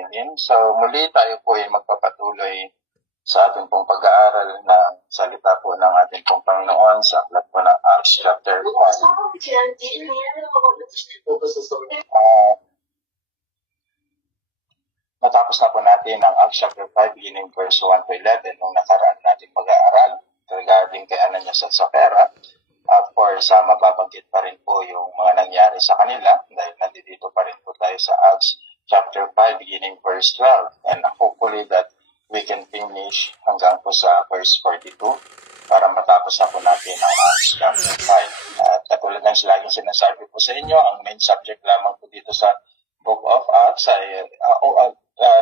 manalangin. So muli tayo po ay magpapatuloy sa ating pong pag-aaral ng salita po ng ating pong Panginoon sa aklat po ng Acts chapter 5. Natapos na po natin ang Acts chapter 5 beginning verse 1 to 11 nung nakaraan nating pag-aaral regarding kay Ananias at Sapphira. Of course, mababanggit pa rin po yung mga nangyari sa kanila dahil nandito pa rin po tayo sa Acts chapter 5 beginning verse 12. And hopefully that we can finish hanggang po sa verse 42 para matapos na po natin ang Acts chapter 5. At katulad ng laging sinasabi po sa inyo, ang main subject lamang po dito sa Book of Acts ay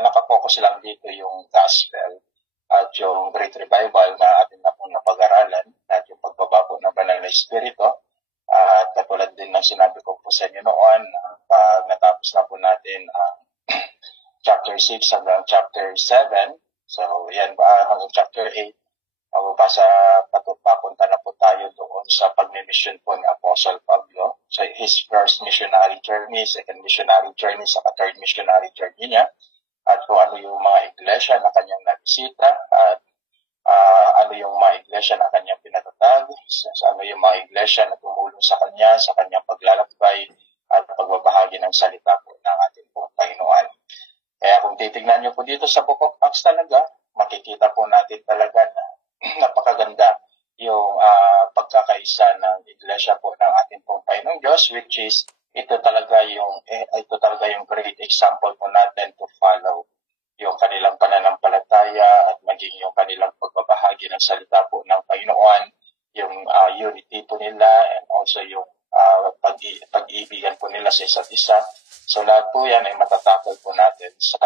nakapokus lang dito yung gospel at yung Great Revival na atin na pong napag-aralan at yung pagbaba po ng Banal na Espiritu. At katulad din ng sinabi ko po sa inyo noon, pag natapos na po natin chapter 6 hanggang chapter 7, so yan hanggang chapter 8, papunta na po tayo doon sa pagmimission po ni Apostle Pablo. So his first missionary journey, second missionary journey, saka third missionary journey niya. At kung ano yung mga iglesia na kanyang nabisita, at ano yung mga iglesia na kanyang pinatatag, ano yung mga iglesia na tumulong sa kanyang paglalakbay at pagbabahagi ng salita po ng ating pong Panginoon. Kaya kung titignan nyo po dito sa Book of Acts talaga, makikita po natin talaga na napakaganda yung pagkakaisa ng iglesia po ng ating pong Panginoong Diyos, which is ito talaga yung great example po natin to follow. Yung kanilang pananampalataya at maging yung kanilang pagbabahagi ng salita po ng Panginoon, yung unity po nila and also yung pag-ibigan po nila sa isa't isa. So lahat po yan ay matatakal po natin sa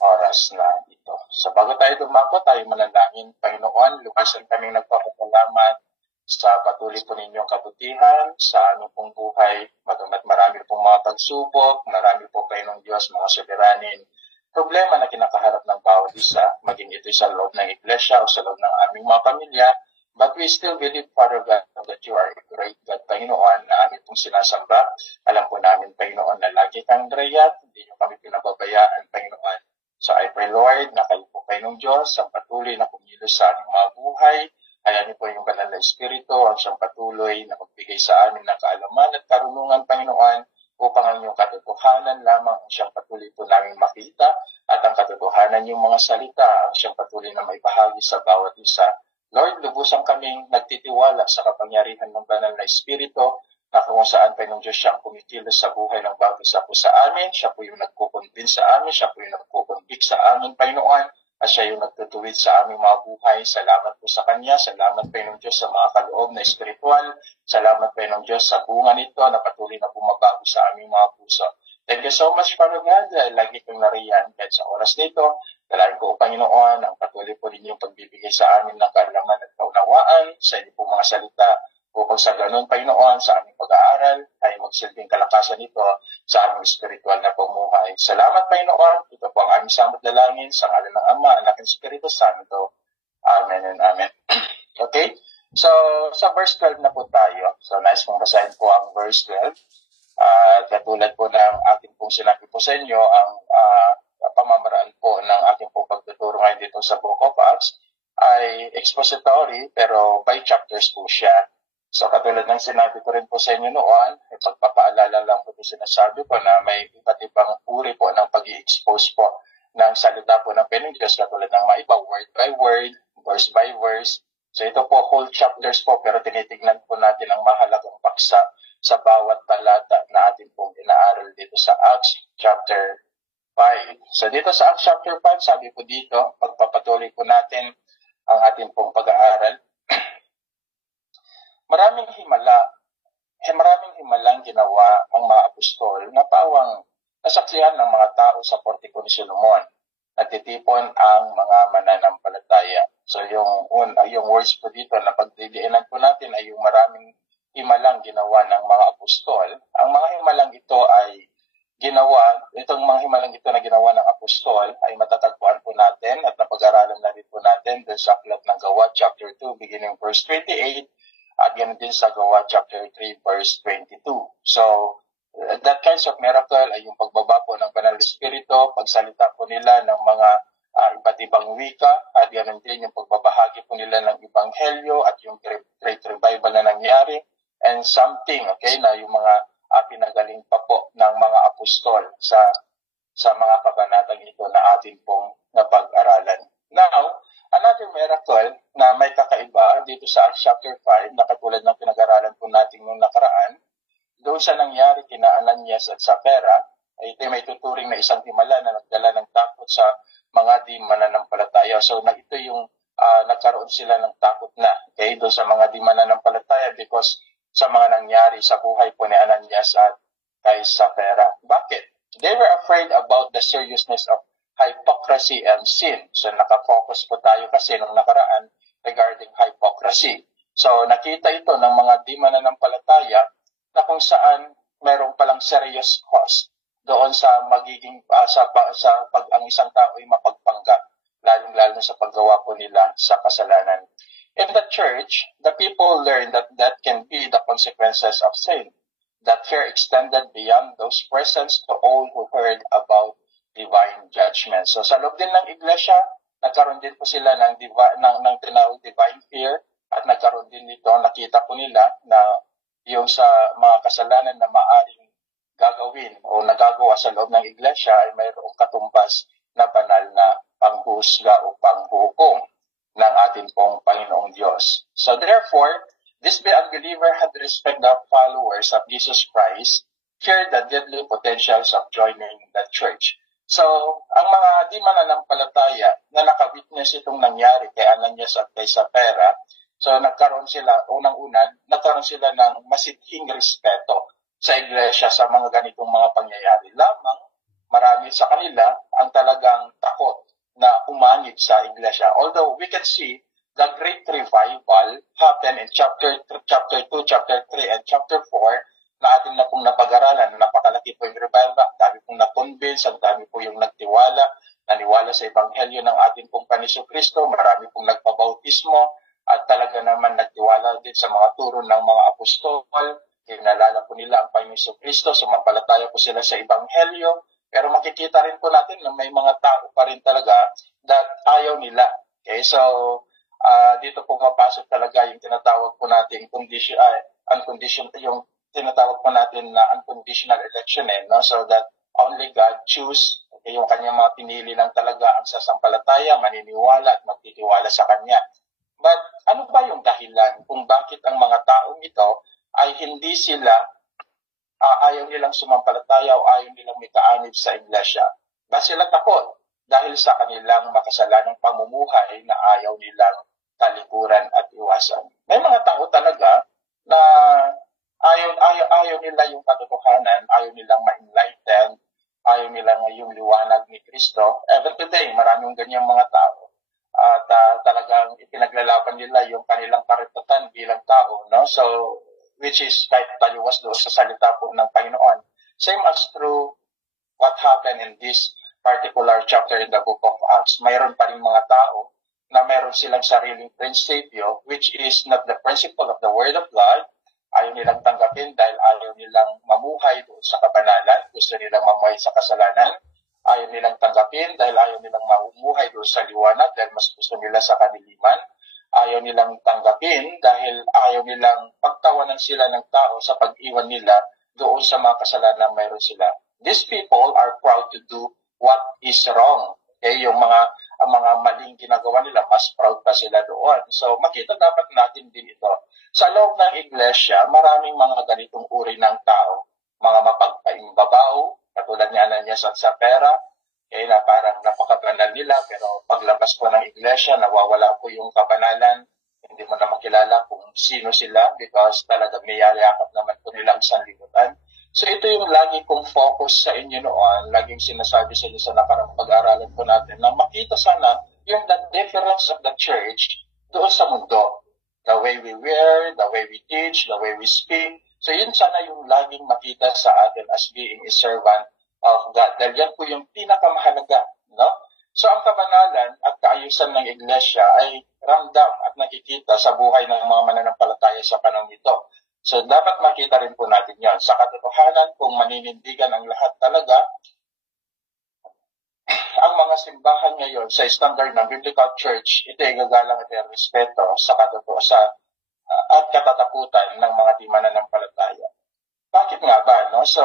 oras na ito. So bago tayo dumako, tayo manalangin. Panginoon, lukasan kaming nagpapasalamat sa patuloy po ninyong kabutihan sa aming pong buhay. Bagamat marami pong mga pagsubok, marami po kayo ng Diyos, mga soberanin, problema na kinakaharap ng bawat isa, maging ito sa loob ng iglesia o sa loob ng aming mga pamilya. But we still believe, Father God, that you are a great God, Panginoon, na aming pong sinasamba. Alam po namin, Panginoon, na lagi kang grayat, hindi nyo kami pinababayaan, Panginoon. So I pray, Lord, na kayo po kayo ng Diyos, ang patuloy na kumilos sa aming mga buhay. Kaya niyo po yung Banal na Espiritu ang siyang patuloy na magbigay sa amin ng kaalaman at karunungan, Panginoon, upang ang inyong katotohanan lamang ang siyang patuloy po namin makita at ang katotohanan yung mga salita ang siyang patuloy na may bahagi sa bawat isa. Lord, lubusan kaming nagtitiwala sa kapangyarihan ng Banal na Espiritu na kung saan pa ng Diyos siyang kumikilos sa buhay ng bawat isa po sa amin. Siya po yung nagkukonvince sa amin, siya po yung nagkukonvict sa amin, Panginoon. At siya yung nagtutuwid sa aming mga buhay. Salamat po sa Kanya. Salamat po ng Diyos sa mga kaloob na espiritual. Salamat po ng Diyos sa bunga nito na patuloy na bumabago sa aming mga puso. Thank you so much, Father God. Lagi kong nariyan kahit sa oras nito. Dalayan ko, Panginoon, ang patuloy po rin yung pagbibigay sa amin ng kaalaman at kaunawaan sa inyo pong mga salita. Upang sa ganun, Panginoon, sa aming pag-aaral ay magsilbing kalakasan nito sa aming spiritual na pumuhay. Salamat, Panginoon. Ito po ang aming samot dalangin sa ngalan ng Ama, Anak, at Espiritu Santo. Amen and Amen. Okay? So, sa verse 12 na po tayo. So, nice kong basahin po ang verse 12. Katulad po ng aking pong sinabi po sa inyo, ang pamamaraan po ng aking pong pagtuturo ngayon dito sa Book of Acts ay expository, pero by chapters po siya. So katulad ng sinabi ko rin po sa inyo noon, pagpapaalala lang po ito sinasabi ko na may iba't ibang uri po ng pag-i-expose po ng salita po ng Panginoon Diyos, katulad ng mga iba, word by word, verse by verse. So ito po whole chapters po, pero tinitignan po natin ang mahalagang paksa sa bawat talata na atin pong inaaral dito sa Acts chapter 5. So dito sa Acts chapter 5, sabi po dito, pagpapatuloy po natin ang ating pong pag-aaral. Maraming himalang ginawa ang mga apostol na pawang nasaksihan ng mga tao sa portiko ni Solomon. Nagtitipon ang mga mananampalataya. So yung words po dito na pagdidiinan po natin ay yung maraming himalang ginawa ng mga apostol. Ang mga himalang ito ay itong mga himalang ito na ginawa ng apostol ay matatagpuan po natin at napag-aralan na rin po natin dun sa aklat ng Gawa chapter 2 beginning verse 28 at yan din sa Gawa chapter 3 verse 22. So that kinds of miracle ay yung pagbaba po ng Banal na Espiritu, pagsalita po nila ng mga iba't ibang wika, at ganoon din yung pagbabahagi po nila ng Ebanghelyo at yung great revival na nangyari, and something, okay, na yung mga pinagaling pa po ng mga apostol sa mga kabanatang ito na atin pong napag-aralan. Now, another miracle na may kakaiba dito sa Acts chapter 5, na katulad ng pinag-aralan po natin nung nakaraan, doon sa nangyari kina Ananias at Sapphira, ay ito may tuturing na isang himala na nagdala ng takot sa mga di mananampalataya. So, ito yung nagkaroon sila ng takot na, okay, doon sa mga di mananampalataya because sa mga nangyari sa buhay po ni Ananias at kay Sapphira. Bakit? They were afraid about the seriousness of hypocrisy and sin. So, nakafocus po tayo kasi nung nakaraan regarding hypocrisy. So, nakita ito ng mga di mananampalataya na kung saan mayroong palang serious cause doon sa magiging pag ang isang tao ay mapagpanggap, lalong-lalo sa paggawa po nila sa kasalanan. In the church, the people learn that can be the consequences of sin. That fear extended beyond those present to all who heard about divine judgment. So sa loob din ng iglesia, nagkaroon din po sila ng tinawag divine fear, at nagkaroon din nito, nakita po nila na yung sa mga kasalanan na maaring gagawin o nagagawa sa loob ng iglesia ay mayroong katumbas na banal na panghusga o panghukom ng ating pong Panginoong Diyos. So therefore, this unbeliever had respect the followers of Jesus Christ, feared the deadly potentials of joining the church. So, ang mga di mananampalataya na nakawitness itong nangyari kay Ananias at kay Sapphira, so nagkaroon sila ng masithing respeto sa iglesia sa mga ganitong mga pangyayari. Lamang, marami sa kanila ang talagang takot na umanib sa iglesia. Although we can see the great revival happen in chapter 2, chapter 3, and chapter 4 na atin na pong napag-aralan. Napakalaki po yung revival. Ang dami pong na-convince, ang dami po yung naniwala sa Ebanghelyo ng ating pong Panginoong Kristo. Marami pong nagpabautismo at talaga naman nagtiwala din sa mga turo ng mga apostol. Kinalala po nila ang Panginoong Kristo, sumampalataya po sila sa Ebanghelyo. Pero makikita rin po natin na may mga tao pa rin talaga that ayaw nila. Okay, so dito po mapasok talaga yung tinatawag po natin yung tinatawag po natin na unconditional election, no? So that only God choose, okay, yung kanyang mga pinili lang talaga ang sasampalataya, maniniwala at magtitiwala sa kanya. But ano ba yung dahilan kung bakit ang mga taong ito ay hindi sila ayaw nilang sumampalataya o ayaw nilang may kaanib sa iglesia? Ba sila takot dahil sa kanilang makasalanang pamumuhay na ayaw nilang talikuran at iwasan. May mga tao talaga na ayaw nila yung katotohanan, ayaw nilang ma-enlighten, ayaw nilang yung liwanag ni Kristo. Even today, maraming ganyang mga tao. At talagang ipinaglalaban nila yung kanilang karapatan bilang tao, no? So, which is kahit taliwas doon sa salita po ng Panginoon. Same as true what happened in this particular chapter in the book of Acts. Mayroon pa rin mga tao na mayroon silang sariling prinsipyo, which is not the principle of the Word of God. Ayaw nilang tanggapin dahil ayaw nilang mamuhay doon sa kabanalan. Gusto nilang mamuhay sa kasalanan. Ayaw nilang tanggapin dahil ayaw nilang mamuhay doon sa liwanag dahil mas gusto nila sa kadiliman. Ayaw nilang tanggapin dahil ayaw nilang pagtawanan sila ng tao sa pag-iwan nila doon sa mga kasalanan na mayroon sila. These people are proud to do what is wrong. Okay, yung mga maling ginagawa nila, mas proud pa sila doon. So, makita dapat natin din ito. Sa loob ng iglesia, maraming mga ganitong uri ng tao. Mga mapagpaimbabaw, katulad ni Ananias at Sapphira, okay, na parang napakabanal nila, pero paglabas po ng iglesia, nawawala po yung kabanalan. Hindi mo na makilala kung sino sila because talaga may yakap naman po nilang sanlibutan. So ito yung lagi kong focus sa inyo noon, laging sinasabi sa inyo sa nakarang pag-aaralan po natin, na makita sana yung the difference of the church doon sa mundo. The way we wear, the way we teach, the way we speak. So yun sana yung laging makita sa atin as being a servant of God. Dahil yan po yung pinakamahalaga, no? So ang kabanalan at kaayusan ng iglesia ay ramdam at nakikita sa buhay ng mga mananampalataya sa panahon ito. So, dapat makita rin po natin yan. Sa katotohanan, kung maninindigan ang lahat talaga, ang mga simbahan ngayon sa standard ng Biblical Church, ito ay gagalang at respeto sa at katatakutan ng mga di mananampalataya. Bakit nga ba? No? So,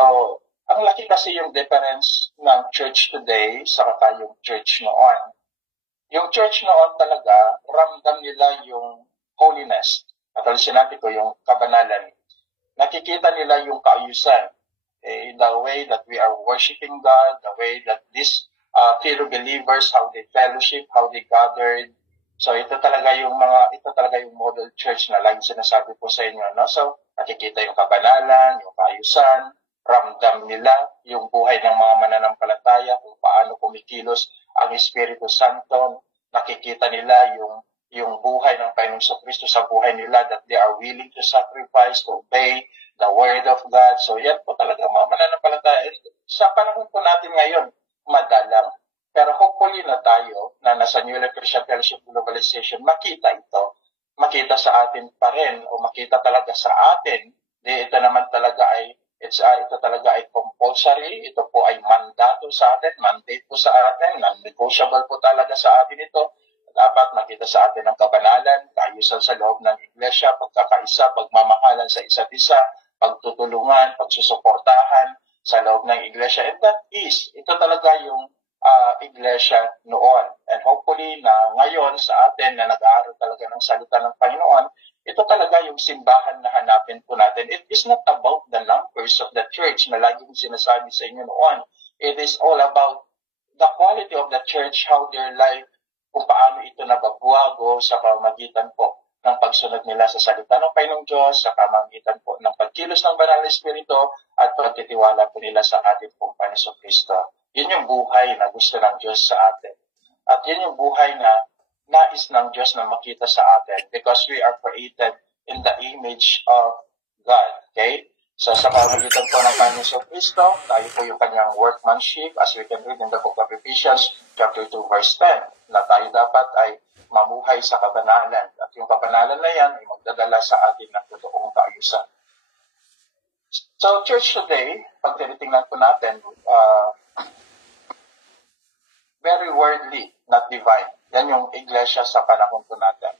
ang laki kasi yung difference ng church today sa yung church noon. Yung church noon talaga, ramdam nila yung holiness. Katulad sinabi ko, yung kabanalan. Nakikita nila yung kaayusan. The way that we are worshiping God, the way that these fellow believers, how they fellowship, how they gathered. So ito talaga yung model church na lagi sinasabi ko sa inyo, no? So nakikita yung kabanalan, yung kaayusan, ramdam nila yung buhay ng mga mananampalataya, kung paano kumikilos ang Espiritu Santo. Nakikita nila yung buhay ng Panginoong Kristo sa buhay nila, that they are willing to sacrifice, to obey the Word of God. So yan po talaga mga mananampalataya. Sa panahon po natin ngayon, madalang. Pero hopefully na tayo, na nasa New Life Christian Fellowship Globalization, makita sa atin pa rin, o makita talaga sa atin, ito naman talaga ay, ito talaga ay compulsory, ito po ay mandato sa atin, mandate po sa atin, non-negotiable po talaga sa atin ito. Dapat makita sa atin ang kabanalan, kaayusan sa loob ng iglesia, pagkakaisa, pagmamahalan sa isa't isa, pagtutulungan, pagsusuportahan sa loob ng iglesia. And that is, ito talaga yung iglesia noon. And hopefully na ngayon sa atin na nag-aaral talaga ng salita ng Panginoon, ito talaga yung simbahan na hanapin po natin. It is not about the numbers of the church na laging sinasabi sa inyo noon. It is all about the quality of the church, how their life, kung paano ito nababago sa pamamagitan po ng pagsunod nila sa salita ng Panginoong Diyos, sa pamamagitan po ng pagkilos ng Banal na Espiritu at pagtitiwala po nila sa ating pong Panginoong Kristo. Yun yung buhay na gusto ng Diyos sa atin. At yun yung buhay na nais ng Diyos na makita sa atin, because we are created in the image of God. Okay? So sa pamamagitan po ng Panginoong Kristo, tayo po yung kanyang workmanship, as we can read in the book of Ephesians, chapter 2, verse 10, na tayo dapat ay mamuhay sa kabanalan. At yung kabanalan na yan ay magdadala sa atin ng totoong kaayusan. So church today, pag tinitingnan po natin, very worldly, not divine. Yan yung iglesia sa panahon po natin.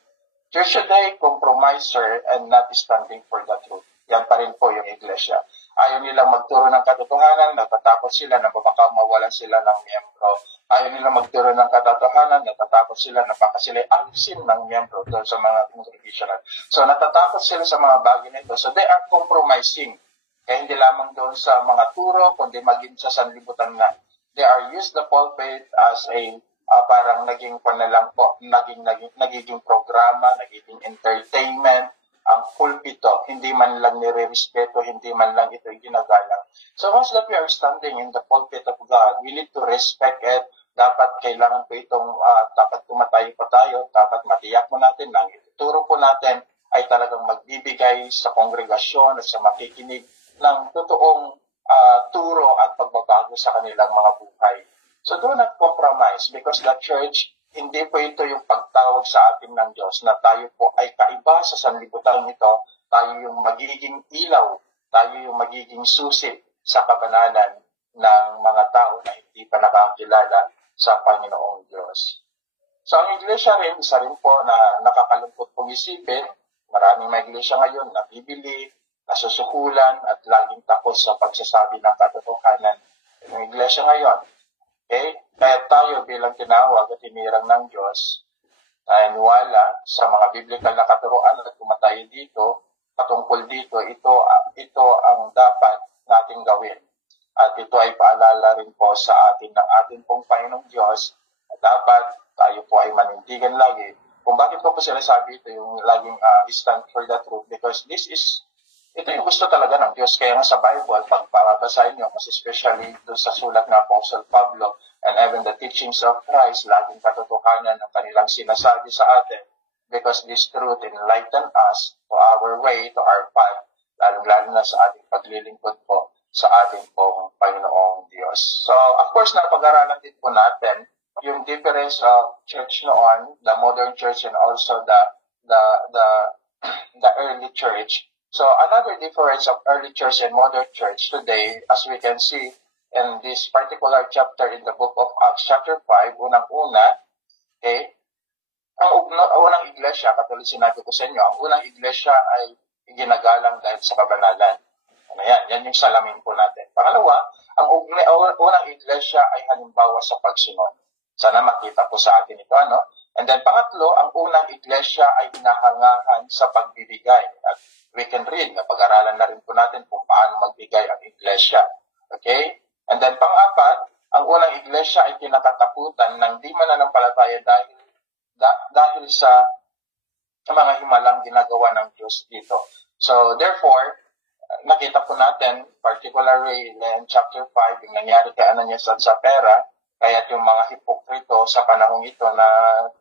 Church today, compromiser and not standing for the truth. Yan pa rin po yung iglesia. Ayaw nilang magturo ng katotohanan, natatakot sila na baka mawalan sila ng miyembro. Ayaw nilang magturo ng katotohanan, natatakot sila na baka sila alisin ng miyembro doon sa mga congregational. So natatakot sila sa mga bagay nito. So they are compromising. Kaya hindi lamang doon sa mga turo, kundi maging sa sanlibutan na. They are used the pulpit as a parang naging programa, nagiging entertainment, ang pulpito, hindi man lang nire-respeto, hindi man lang ito ginagalang. So once that we are standing in the pulpit of God, we need to respect it. Dapat kailangan po itong, dapat tumatayo pa tayo, dapat matiyak mo natin na ituturo po natin ay talagang magbibigay sa kongregasyon at sa makikinig ng totoong turo at pagbabago sa kanilang mga buhay. So do not compromise, because the church, hindi po ito yung pagtawag sa atin ng Diyos na tayo po ay kaiba sa sanlibutan nito, tayo yung magiging ilaw, tayo yung magiging susi sa kabanalan ng mga tao na hindi pa nakakilala sa Panginoong Diyos. So ang iglesia rin, isa rin po na nakakalungkot pong isipin, maraming mga iglesia ngayon na bibili, nasusukulan at laging takot sa pagsasabi ng katotohanan ng iglesia ngayon. Okay? Kaya tayo bilang tinawag at hinirang ng Diyos, ay niwala sa mga biblical na katuruan at tumatay dito, patungkol dito, ito ang dapat nating gawin. At ito ay paalala rin po sa atin ng ating pong Panginoong Diyos, at dapat tayo po ay manindigan lagi. Kung bakit po sinasabi ito yung laging stand for the truth, because ito yung gusto talaga ng Diyos. Kaya nga sa Bible, pag pababasahin nyo, mas especially doon sa sulat ng Apostle Pablo and even the teachings of Christ, laging katotohanan ng kanilang sinasabi sa atin. Because this truth enlighten us to our way, to our path, lalong-lalo na sa ating paglilingkod po sa ating pong Panginoong Diyos. So, of course, napag-aralan din po natin yung difference of church noon, the modern church and also the early church. So another difference of early church and modern church today, as we can see in this particular chapter in the book of Acts chapter 5, unang-una, okay, ang unang iglesia, katulad sinabi ko sa inyo, ang unang iglesia ay ginagalang dahil sa kabanalan. Ano yan? Yan yung salamin po natin. Pangalawa, ang unang iglesia ay halimbawa sa pagsunod. Sana makita po sa atin ito, ano? And then pangatlo, ang unang iglesia ay hinahangahan sa pagbibigay. At we can read, napag-aralan na rin po natin kung paano magbigay ang iglesia. Okay? And then pang-apat, ang unang iglesia ay kinakatakutan ng di mananampalataya dahil sa mga himalang ginagawa ng Diyos dito. So, therefore, nakita po natin, particularly in chapter 5, yung nangyari kay Ananias at Sapphira, kaya yung mga hipokrito sa panahong ito na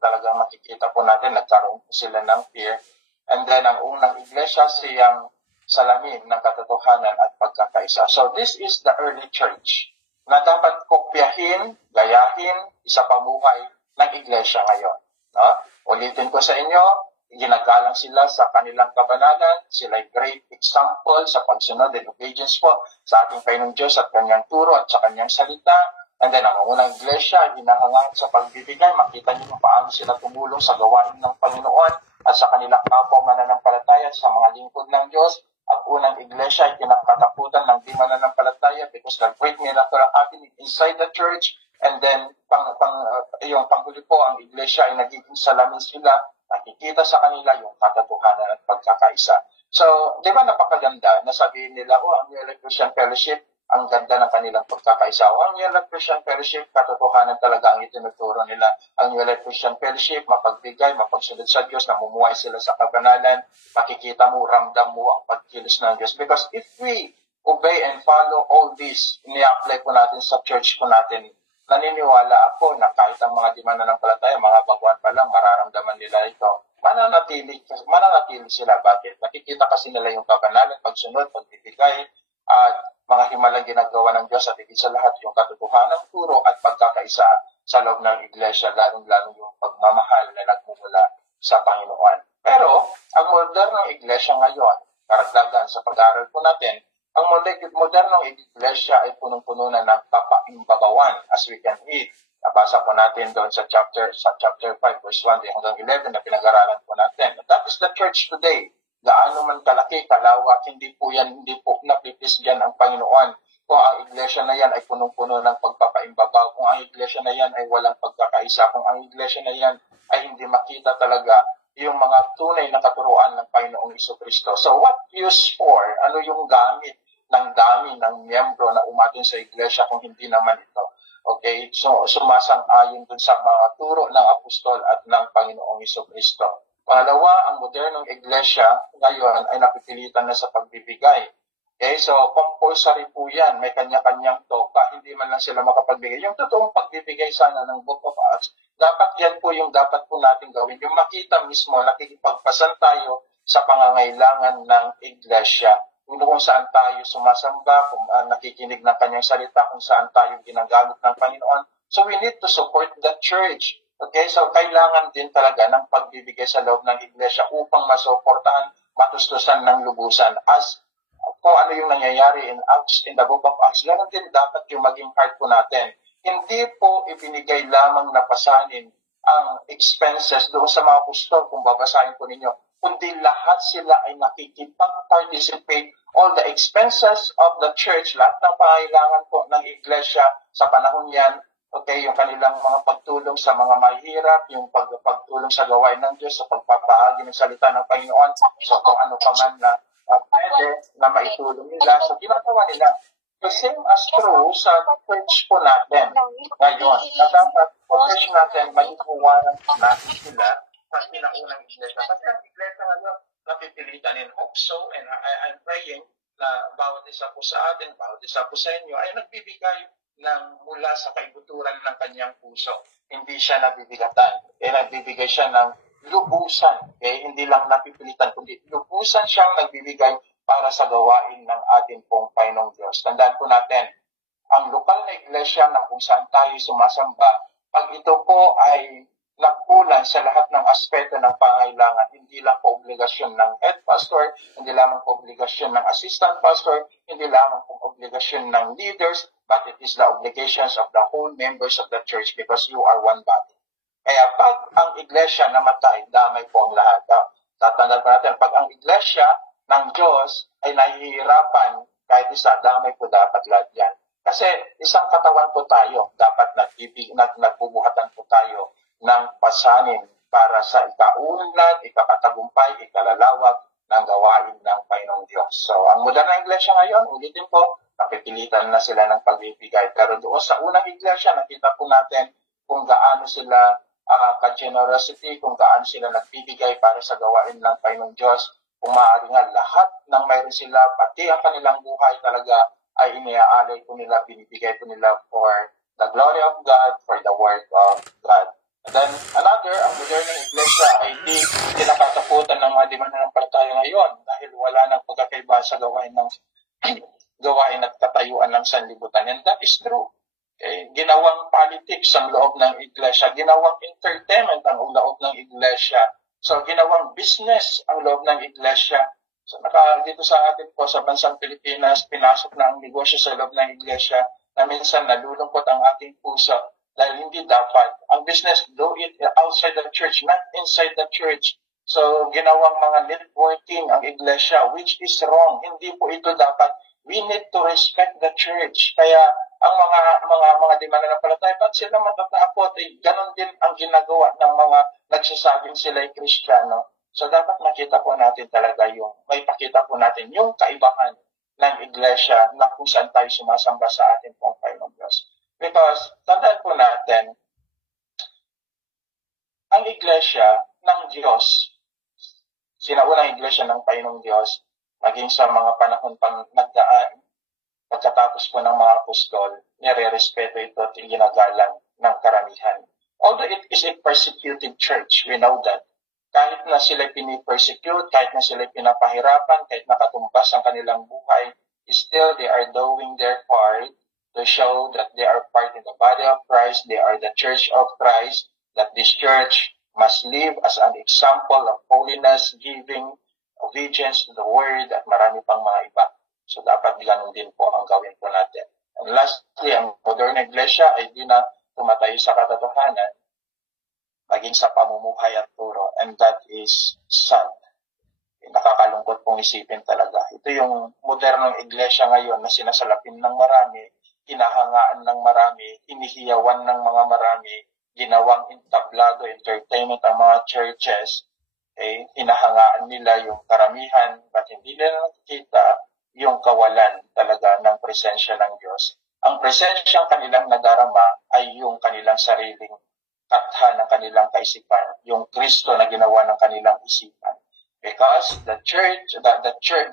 talagang makikita po natin, nagkaroon po sila ng fear. And then, ang unang iglesia siyang salamin ng katotohanan at pagkakaisa. So, this is the early church na dapat kopyahin, gayahin, isapamuhay ng iglesia ngayon. No? Ulitin ko sa inyo, ginagalang sila sa kanilang kabanalan, sila ay great example sa pagsunod and obedience po sa ating Panginoong Diyos at kanyang turo at sa kanyang salita. And then, ang unang iglesia, hinahangaan sa pagbibigay. Makita niyo kung paano sila tumulong sa gawain ng Panginoon at sa kanilang kapwa mananampalataya sa mga lingkod ng Diyos. Ang unang iglesia ay kinakatakutan ng di mananampalataya because the great miracle happening inside the church. And then, yung panghuli po, ang iglesia ay nagiging salamin sila. Nakikita sa kanila yung katotohanan at pagkakaisa. So, di ba napakaganda na sabihin nila, ang New Life Christian Fellowship, ang ganda ng kanilang pagkakaisa. Ang New Life Christian Fellowship, katotohanan talaga ang itinuturo nila. Ang New Life Christian Fellowship, mapagbigay, mapagsunod sa Diyos, namumuhay sila sa kabanalan, makikita mo, ramdam mo ang pagkilos ng Diyos. Because if we obey and follow all this, ini-apply po natin sa church po natin, naniniwala ako na kahit ang mga di mananampalataya, mga baguhan pa lang, mararamdaman nila ito. Mananatili sila. Bakit? Nakikita kasi nila yung kabanalan, pagsunod, pagbibigay, at mga himalang ginagawa ng Diyos at higit sa lahat yung katotohanan, turo at pagkakaisa sa loob ng iglesia, lalong-lalo yung pagmamahal na nagmumula sa Panginoon. Pero, ang modernong iglesia ngayon, karagdagan sa pag-aaral po natin, ang modernong iglesia ay punong-puno na ng kapaimbabawan, as we can read. Nabasa po natin doon sa chapter 5, verse 1 hanggang 11 na pinag-aralan po natin. That is the church today. Gaano man kalaki, kalawak, hindi po napipis dyan ang Panginoon. Kung ang iglesia na yan ay punong-puno ng pagpapaimbabaw, kung ang iglesia na yan ay walang pagkakaisa, kung ang iglesia na yan ay hindi makita talaga yung mga tunay na katuruan ng Panginoong Jesucristo. So what use for? Ano yung gamit ng dami ng miyembro na umatin sa iglesia kung hindi naman ito? Okay, so sumasang-ayon dun sa mga turo ng apostol at ng Panginoong Jesucristo. Pangalawa, ang modernong iglesia ngayon ay napipilitan na sa pagbibigay. Okay, so compulsory po yan. May kanya-kanyang toka. Hindi man lang sila makapagbigay. Yung totoong pagbibigay sana ng Book of Acts, dapat yan po yung dapat po natin gawin. Yung makita mismo, nakikipagpasan tayo sa pangangailangan ng iglesia. Kung saan tayo sumasamba, kung nakikinig ng kanyang salita, kung saan tayo ginagamit ng Panginoon. So we need to support the church. Okay, so kailangan din talaga ng pagbibigay sa loob ng iglesia upang masuportahan, matustusan ng lubusan. As kung ano yung nangyayari in the book of Acts, ganoon din dapat yung maging heart po natin. Hindi po ibinigay lamang na pasanin ang expenses doon sa mga apostol, kung babasahin po ninyo, kundi lahat sila ay nakikipag-participate all the expenses of the church, lahat ng pangailangan po ng iglesia sa panahon yan. Okay, yung kanilang mga pagtulong sa mga mahihirap, yung pagtulong sa gawain ng Diyos, sa pagpapahagi ng salita ng Panginoon, so kung ano pa man na pwede na maitulong nila. So ginagawa nila. The same as true sa church po natin ngayon. Na dapat church natin, maiuwaran natin sila sa pinaunang iglesia. Kasi ang iglesia ngayon, napipilitan in hope so, and I'm praying na bawat isa po sa atin, bawat isa po sa inyo, ay nagbibigay ng mula sa kaibuturan ng kanyang puso. Hindi siya nabibigatan. Nagbibigay siya ng lubusan. Hindi lang napipilitan, kundi lubusan siyang nagbibigay para sa gawain ng ating pong Panginoong Diyos. Tandaan po natin, ang lokal na iglesia na kung saan tayo sumasamba, pag ito po ay nagkulang sa lahat ng aspeto ng pangailangan, hindi lang po obligasyon ng head pastor, hindi lamang po obligasyon ng assistant pastor, hindi lamang po obligasyon ng leaders, but it is the obligations of the whole members of the church because you are one body. Kaya pag ang iglesia namatay, damay po ang lahat. Tatandaan po natin, pag ang iglesia ng Diyos ay nahihirapan, kahit isa, damay po dapat lahat yan. Kasi isang katawan po tayo, dapat nagbubuhatan po tayo ng pasanin para sa ikaunlad, ikakatagumpay, ikalalawag ng gawain ng Panginoong Diyos. So, ang modernang iglesia ngayon, ulitin po, napipilitan na sila ng pagbibigay. Pero doon sa unang iglesia, nakita po natin kung gaano sila ka-generosity, kung gaano sila nagbibigay para sa gawain ng Panginoong Diyos. Kung maaari nga, lahat ng mayroon sila, pati ang kanilang buhay talaga ay iniaalay po nila, binibigay po nila for the glory of God, for the work of God. And then, another, ang modernang iglesia ay di kinakatakutan ng mga mananampalataya ngayon dahil wala nang pagkakaiba sa gawain at katayuan ng sanlibutan. And that is true. Okay? Ginawang politics ang loob ng iglesia, ginawang entertainment ang loob ng iglesia, so ginawang business ang loob ng iglesia. So dito sa atin po sa bansang Pilipinas, pinasok na ang negosyo sa loob ng iglesia na minsan nalulungkot ang ating puso. Dahil hindi dapat. Ang business, do it outside the church, not inside the church. So, ginawang mga networking ang iglesia, which is wrong. Hindi po ito dapat. We need to respect the church. Kaya, ang mga di mananampalataya, ba't sila matatakot? Ganon din ang ginagawa ng mga nagsasabing sila ay Kristiyano. So, dapat makita po natin talaga may pakita po natin yung kaibahan ng iglesia na kung saan tayo sumasamba sa ating pong Panginoong Diyos. Because, tandaan po natin, ang iglesia ng Diyos, sinaunang iglesia ng Panginoong Diyos, maging sa mga panahon pang nagdaan, pagkatapos po ng mga apostol, nire-respeto ito at ginagalang ng karamihan. Although it is a persecuted church, we know that. Kahit na sila pinipersecute, kahit na sila pinapahirapan, kahit nakatumbas ang kanilang buhay, still they are doing their part to show that they are part in the body of Christ, they are the church of Christ, that this church must live as an example of holiness, giving, obedience to the word, at marami pang mga iba. So dapat ganun din po ang gawin po natin. And lastly, ang modern iglesia ay di na tumatay sa katotohanan, maging sa pamumuhay at turo, and that is sad. Nakakalungkot pong isipin talaga. Ito yung modernong iglesia ngayon na sinasalapin ng marami, hinahangaan ng marami, hinihiyawan ng mga marami, ginawang entablado, entertainment ang mga churches, hinahangaan nila yung karamihan, but hindi nila nakikita yung kawalan talaga ng presensya ng Diyos. Ang presensya kanilang nadarama ay yung kanilang sariling katha ng kanilang kaisipan, yung Kristo na ginawa ng kanilang isipan. Because the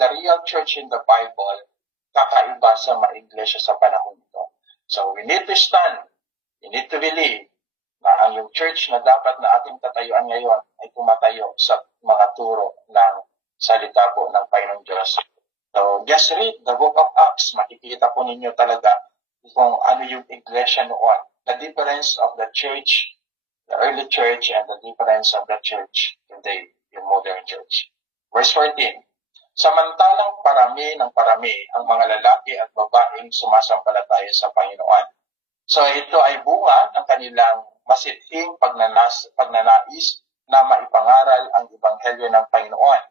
real church in the Bible, kakaiba sa mga iglesia sa panahon ito. So we need to stand, we need to believe na ang yung church na dapat na ating tatayuan ngayon ay tumatayo sa mga turo ng salita po ng Panginoong Diyos. So just read the book of Acts, makikita po ninyo talaga kung ano yung iglesia noon. The difference of the church, the early church, and the difference of the church today, yung modern church. Verse 14. Samantalang parami ng parami ang mga lalaki at babaeng sumasampalataya sa Panginoon. So ito ay bunga ng kanilang masithing pagnanais na maipangaral ang Ebanghelyo ng Panginoon.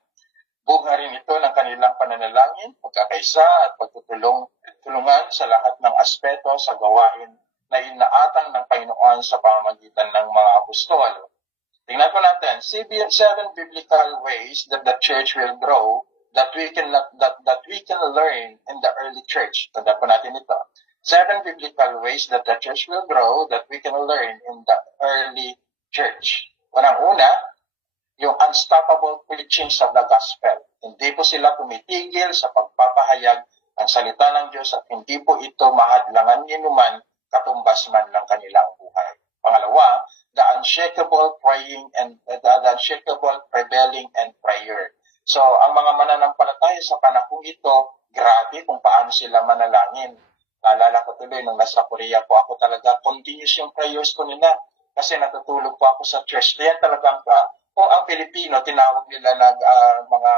Bunga rin ito ng kanilang pananalangin, pagkakaisa at pagtutulungan sa lahat ng aspeto sa gawain na inaatang ng Panginoon sa pamamagitan ng mga apostol. Tingnan po natin, 7 biblical ways that the church will grow that we can learn in the early church. Tanda po natin ito. 7 biblical ways that the church will grow that we can learn in the early church. Unang-una, yung unstoppable preachings of the gospel. Hindi po sila tumitigil sa pagpapahayag ng salita ng Diyos at hindi po ito mahadlangan ninuman katumbas man ng kanilang buhay. Pangalawa, the unshakable prevailing and prayer. So, ang mga mananampalataya sa panahong ito, grabe kung paano sila manalangin. Naalala ko tuloy, nung nasa Korea po ako talaga, continuous yung prayers ko nila. kasi natutulog po ako sa church. Kaya talagang kung ang Pilipino, tinawag nila na mga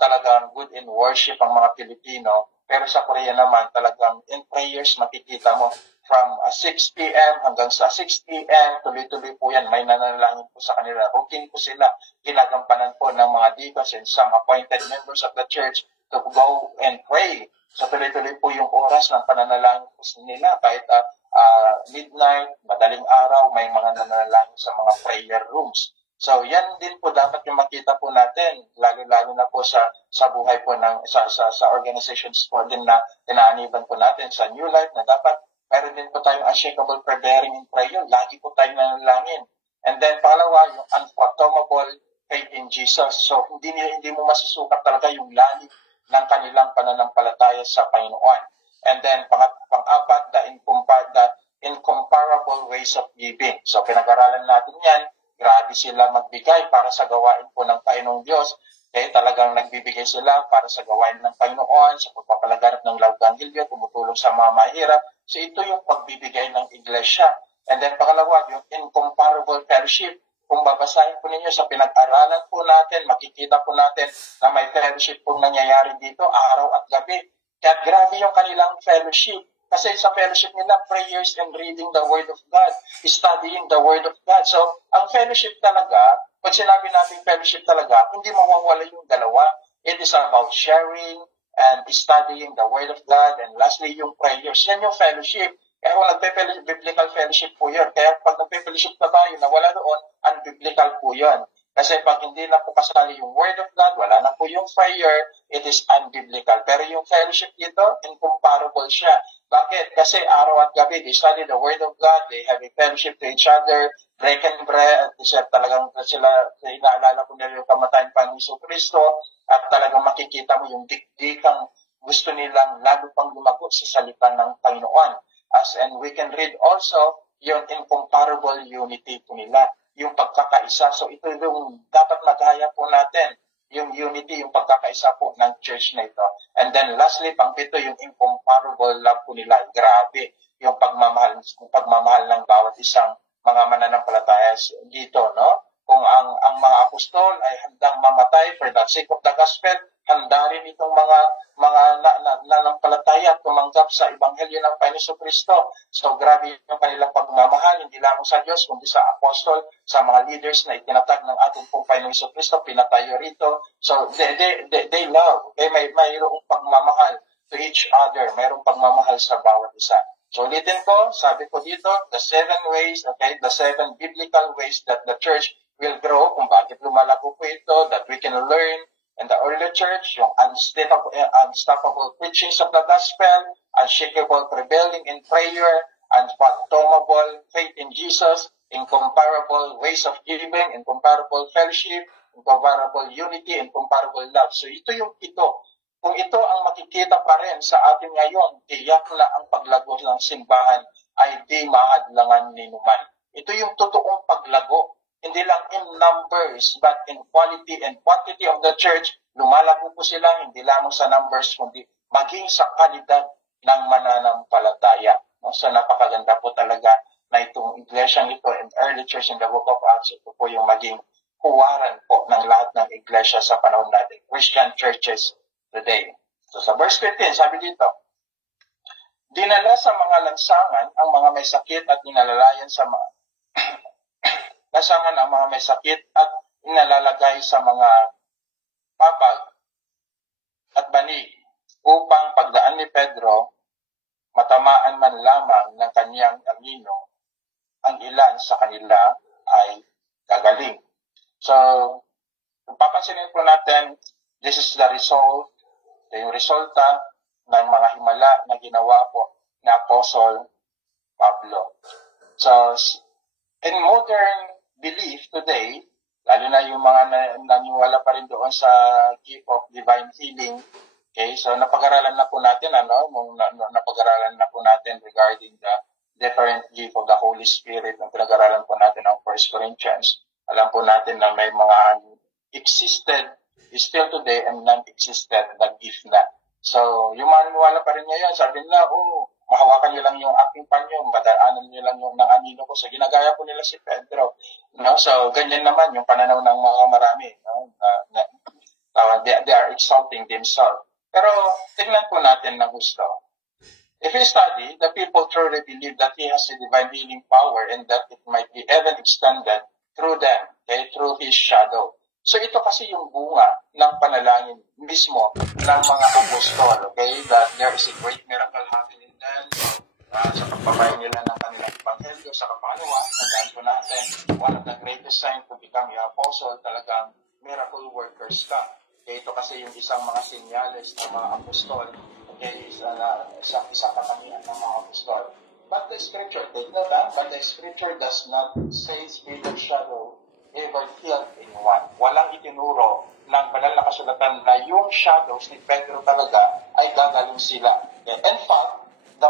talagang good in worship ang mga Pilipino. Pero sa Korea naman, talagang in prayers makikita mo from 6 p.m. hanggang sa 6 p.m. Tuloy-tuloy po yan. May nanalangin po sa kanila. Routine po sila. Ginagampanan po ng mga deacons and some appointed members of the church to go and pray. So tuloy-tuloy po yung oras ng pananalangin po nila. Kahit midnight, madaling araw, may mga nananalangin sa mga prayer rooms. So yan din po dapat yung makita po natin, lalo-lalo na po sa buhay po ng sa organizations po din na tinaaniban po natin sa New Life, na dapat mayroon din po tayong unshakable preparing in prayer. Lagi po tayong nanalangin. And then pangalawa, yung unfathomable faith in Jesus. So hindi mo masusukat talaga yung lalim ng kanilang pananampalataya sa Panginoon. And then pang-apat, the incomparable ways of giving. So pinag-aralan natin yan. Grabe sila magbigay para sa gawain po ng Panginoong Diyos. Okay, talagang nagbibigay sila para sa gawain ng Panginoon, sa pagpapalaganap ng Ebanghelyo, tumutulong sa mga mahirap. So ito yung pagbibigay ng iglesia. And then pangalawa, yung incomparable fellowship. Kung babasahin po ninyo sa pinag-aralan po natin, makikita po natin na may fellowship po nangyayari dito araw at gabi. Kaya grabe yung kanilang fellowship. Kasi sa fellowship nila, prayers and reading the Word of God, studying the Word of God. So, ang fellowship talaga, pag sinabi natin fellowship talaga, hindi mawawala yung dalawa. It is about sharing and studying the Word of God, and lastly, yung prayers. Yan yung fellowship. Kaya kung biblical fellowship po yun. Kaya pag nagpe-fellowship na tayo na wala doon, unbiblical po yun. Kasi pag hindi na po kasali yung Word of God, wala na po yung prayer, it is unbiblical. Pero yung fellowship dito, incomparable siya. Bakit? Kasi araw at gabi, they study the Word of God, they have a fellowship to each other, breaking bread, at talagang sila, inaalala ko nila yung kamatayan pa ni Kristo, at talagang makikita mo yung dikdikang gusto nilang lalo pang lumago sa salita ng Panginoon. And we can read also yung incomparable unity po nila, yung pagkakaisa. So ito yung dapat magaya po natin, yung unity, yung pagkakaisa po ng church na ito. And then lastly, pang-pito, yung incomparable love po nila. Grabe, yung pagmamahal ng bawat isang mga mananampalataya dito, no? Kung ang mga apostol ay handang mamatay for the sake of the gospel, handa rin itong mga nanampalataya tumanggap sa Ebanghelyo ng Panginoon Kristo. So grabe yung kanilang pagmamahal, hindi lamang sa Diyos, kundi sa apostol, sa mga leaders na itinatag ng ating pong Panginoon Kristo, pinatayo rito. So they love, okay? Mayroong pagmamahal to each other, mayroong pagmamahal sa bawat isa. So ulitin ko, sabi ko dito, the 7 ways, okay, the 7 biblical ways that the church will grow, kung bakit lumalago po ito, that we can learn in the early church, yung unstoppable preachings of the gospel, unshakable prevailing in prayer, unfathomable faith in Jesus, incomparable ways of giving, incomparable fellowship, incomparable unity, incomparable love. So ito yung ito. Kung ito ang makikita pa rin sa atin ngayon, tiyak na ang paglago ng simbahan ay di mahadlangan ni numan. Ito yung totoong paglago. Hindi lang in numbers, but in quality and quantity of the church, lumalago po sila, hindi lamang sa numbers, kundi maging sa kalidad ng mananampalataya. So napakaganda po talaga na itong iglesia ito and early church in the Book of Acts, ito po yung maging huwaran po ng lahat ng iglesia sa panahon natin, Christian churches today. So sa verse 15, sabi dito, dinala sa mga lansangan ang mga may sakit at inalalayan sa mga lansangan ang mga may sakit at inalalagay sa mga papag at banig upang pagdaan ni Pedro, matamaan man lamang ng kanyang amino, ang ilan sa kanila ay gagaling. So, kung papansinin po natin, this is the result, yung resulta ng mga himala na ginawa po ni Apostle Pablo. So, in modern belief today, lalo na yung mga naniwala pa rin doon sa gift of divine healing, okay, so napag-aralan na po natin, napag-aralan na po natin regarding the different gift of the Holy Spirit, ang pinag-aralan po natin ng 1 Corinthians. Alam po natin na may mga existed, still today, and non-existed na gift na. So, yung mga naniwala pa rin ngayon, sabi nila, mahawakan niyo lang yung aking panyo, madaanan niyo lang yung nanganino ko. So, ginagaya po nila si Pedro. No? So, ganyan naman yung pananaw ng mga marami. No? They are exalting themselves. Pero, tingnan po natin ng gusto. If we study, the people truly believe that He has a divine healing power and that it might be even extended through them, okay, through His shadow. So ito kasi yung bunga ng panalangin mismo ng mga apostol, okay, that there is a great miracle happening then sa pagpapayin nila ng kanilang ebanghelyo sa kapanawa. Tandaan po natin, one of the greatest signs to become an apostle, talagang miracle workers ka. Okay, ito kasi yung isang mga senyales ng mga apostol. Okay, isang katangian ng mga apostol. But the scripture, take note that, but the scripture does not say Peter's shadow ever healed anyone. Walang itinuro ng banal na kasulatan na yung shadows ni Pedro talaga ay gagaling sila. Okay? In fact, the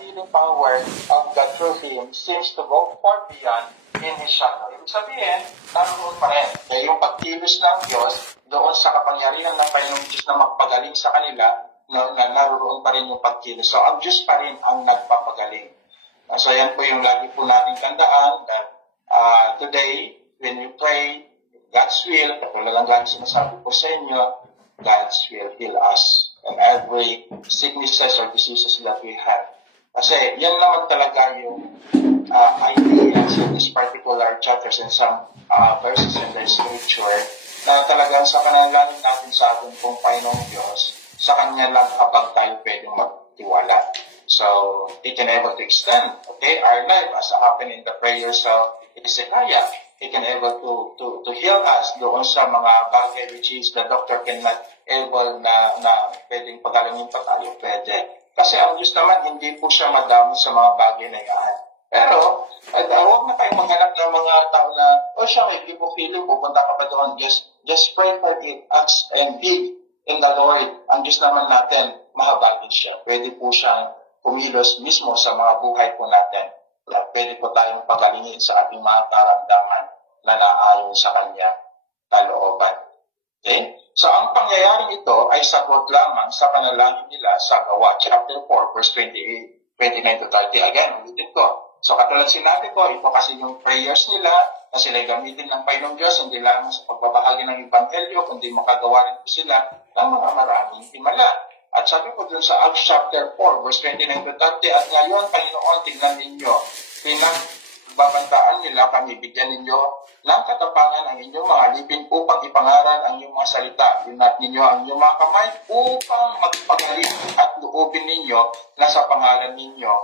healing power of God through him seems to go far beyond in his shadow. Ibig sabihin, naroon pa rin. Okay? Yung pagkilos ng Diyos doon sa kapangyarihan ng Panginoong Diyos na magpagaling sa kanila, na naroon pa rin yung pagkilos. So, ang Diyos pa rin ang nagpapagaling. So, yan po yung lagi po natin tandaan that today, when you pray, God's will, katulad ng lagi sinasabi po sa inyo, God's will heal us and every sicknesses or diseases that we have. Kasi yan naman talaga yung ideas in this particular chapters and some verses in the scripture na talagang sa panalangin natin sa ating pong Panginoong Diyos, sa Kanya lang kapag tayo pwedeng magtiwala. So, He can able to extend, okay, our life as happened in the prayers of Hezekiah. He can able to heal us doon sa mga bagay which is the doctor cannot able na pwedeng pagalangin pa tayo, pwede. Kasi ang Diyos naman, hindi po siya madami sa mga bagay na yan. Pero, huwag na tayong maghanap ng mga tao na, siya, may people feeling, pupunta ka pa doon. Just pray for it, ask and believe in the Lord. Ang Diyos naman natin, mahabagin siya. Pwede po siyang kumilos mismo sa mga buhay po natin. Pwede po tayong pagalingin sa ating mga karamdaman na naayon sa Kanya kalooban. Okay? So, ang pangyayaring ito ay sagot lamang sa panalangin nila sa Gawa, chapter 4, verse 29 to 30. Again, ulitin ko. So, katulad sinabi ko, ito kasi yung prayers nila na sila'y gamitin ng Panginoong Diyos, hindi lamang sa pagbabahagi ng Ebanghelyo, kundi makagawa rin po sila ng mga maraming himala. At sabi ko dun sa Acts chapter 4, verse 29 to 30, at ngayon, Panginoon, tignan ninyo, pinagbabantaan nila kami, bigyan ninyo ng katapangan ang inyong mga lipin upang ipangaral ang inyong mga salita. Binat ninyo ang inyong mga kamay upang magpagaling at loobin ninyo na sa pangalan ninyo,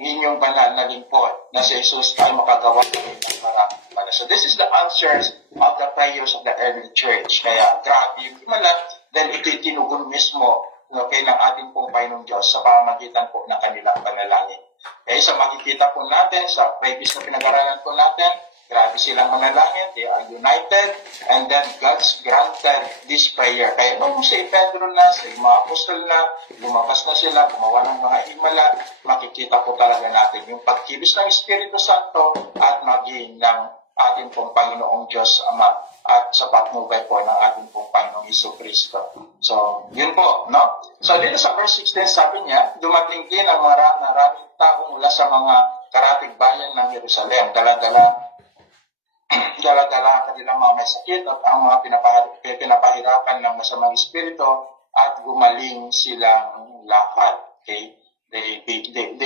inyong banal na lingkod, na si Jesus ay makagawa ng maraming himala. So this is the answers of the prayers of the early church. Kaya grabe yung himala, then ito'y tinugon mismo ng ating pong Panginoong Diyos sa pamamagitan po ng kanilang panalangin. Kaya sa makikita po natin, sa previous na pinag-aralan po natin, grabe silang manalangin, they are united, and then God's granted this prayer. Kaya nung si Pedro na, sa mga apostol na, lumabas na sila, gumawa ng mga himala, makikita po talaga natin yung pagkilos ng Espiritu Santo at maging ng ating pong Panginoong Diyos Ama at sa patnubay po ng ating pong Panginoong Jesucristo. So, yun po, no? So, dito sa verse 16, sabi niya, dumating din ang maraming tao mula sa mga karatig bayan ng Jerusalem, dala-dala ang kanilang mga may sakit at ang mga pinapahirapan ng masamang espiritu at gumaling silang lahat. Okay? They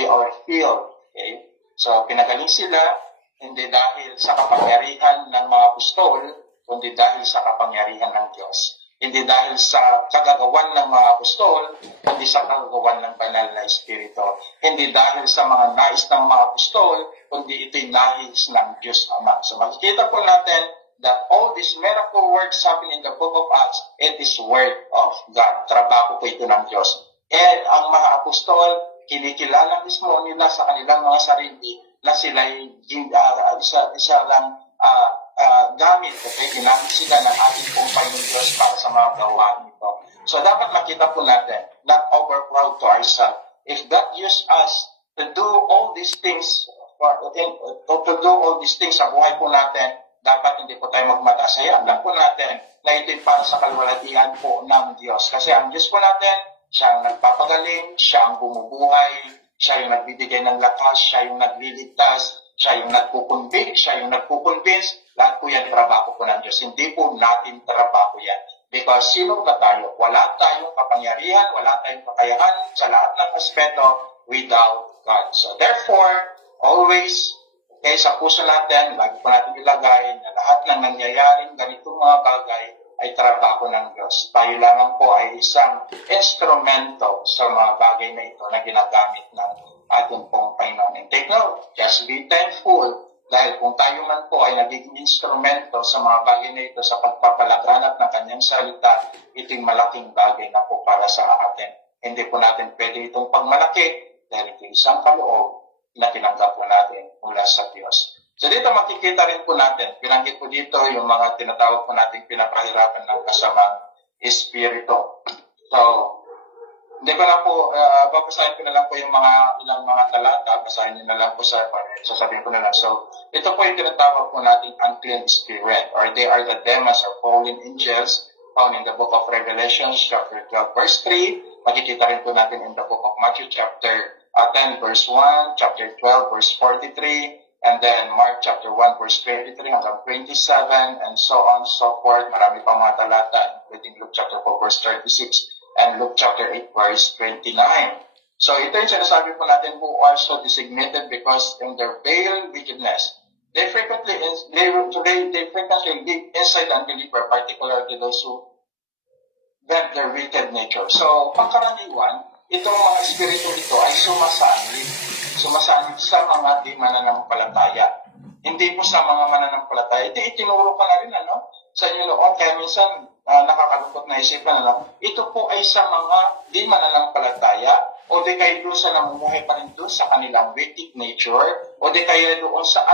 are healed. Okay? So, pinagaling sila hindi dahil sa kapangyarihan ng mga apostol, kundi dahil sa kapangyarihan ng Diyos. Hindi dahil sa kagagawan ng mga apostol, kundi sa kagagawan ng banal na Espiritu. Hindi dahil sa mga nais ng mga apostol, kundi ito'y nais ng Diyos Ama. So makikita po natin that all these miracle works happen in the book of Acts, it is word of God. Trabaho po ito ng Diyos. And ang mga apostol, kinikilala mismo nila sa kanilang mga sarili na sila'y isa lang gamit, okay? Ginamit sila ng ating pong Panginoon Diyos para sa mga gawain ito. So, dapat makita po natin, not overproud to ourselves. If God used us to do all these things, sa buhay po natin, dapat hindi po tayo magmatasaya. Alam po natin na ito'y para sa kalwalhatian po ng Diyos. Kasi ang Diyos po natin, siya ang nagpapagaling, siya ang bumubuhay, Siya yung nagbibigay ng lakas, siya yung nagliligtas, siya yung nagkukonvict, siya yung nagkukonvince. Lahat po yan trabaho po ng Diyos. Hindi po natin trabaho yan. Because sino ba tayo? Wala tayong kapangyarihan, wala tayong kakayahan sa lahat ng aspeto without God. So therefore, always, okay, sa puso natin, lagi po natin ilagay na lahat ng nangyayaring ganitong mga bagay ay trabaho ng Diyos. Tayo lamang po ay isang instrumento sa mga bagay na ito na ginagamit ng ating pong Panginoon. And take note, just be thankful dahil kung tayo man po ay nagiging instrumento sa mga bagay na ito sa pagpapalaganap ng kanyang salita, ito'y malaking bagay na po para sa atin. Hindi po natin pwede itong pagmalaki dahil ito isang kaloob na tinanggap po natin mula sa Diyos. So dito makikita rin po natin, pinanggit po dito yung mga tinatawag po natin pinapahirapan ng kasamang espiritu. So, hindi ko na po, babasahin ko na lang po yung ilang mga talata, basahin nyo na lang po sasabihin ko na lang. So, ito po yung tinatawag po natin unclean spirit, or they are the demons or fallen angels found in the book of Revelation, chapter 12, verse 3. Makikita rin po natin in the book of Matthew, chapter 10, verse 1, chapter 12, verse 43, and then Mark chapter 1, verse 23 hanggang 27, and so on, so forth. Marami pa mga talata, including Luke chapter 4, verse 36, and Luke chapter 8, verse 29. So ito yung sinasabi po natin who are so designated because in their veiled wickedness, they frequently live inside the unbeliever, particularly those who vent their wicked nature. So, pangkaraniwan, itong mga espiritu ito ay sumasanib sa mga di mananampalataya. Hindi po sa mga mananampalataya. Itinuro ka na rin, sa inyo noon, kaya minsan nakakalungkot na isipan, ito po ay sa mga di mananampalataya, o di kayo doon sa namumuhay pa rin doon sa kanilang wicked nature, o di kayo doon sa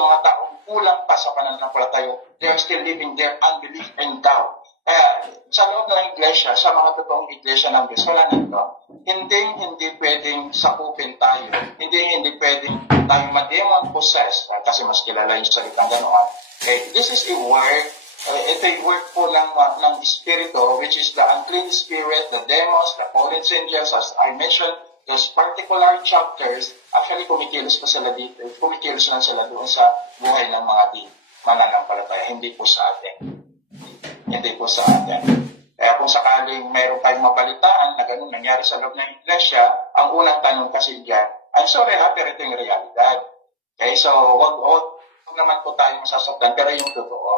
mga taong kulang pa sa pananampalataya, they are still living their unbelief and doubt. Kaya sa loob ng iglesia, sa mga totoong iglesia ng Diyos, wala nito. Hindi pwedeng sakupin tayo. Hindi pwedeng tayo ma-demon possessed, kasi mas kilala yung salitang ganoon. Okay, this is a word, ito yung word po ng Espiritu, which is the unclean spirit, the demons, the fallen angels, as I mentioned, those particular chapters, actually kumikilos pa sila dito, kumikilos lang sila doon sa buhay ng mga di mananampalataya, hindi po sa atin. Hindi po sa atin. Kaya kung sakaling mayroon tayong mabalitaan na ganun nangyari sa loob ng iglesia, ang unang tanong kasi dyan, I'm sorry pero ito yung realidad. Okay, so wag naman po tayo masasaktan, pero yung totoo.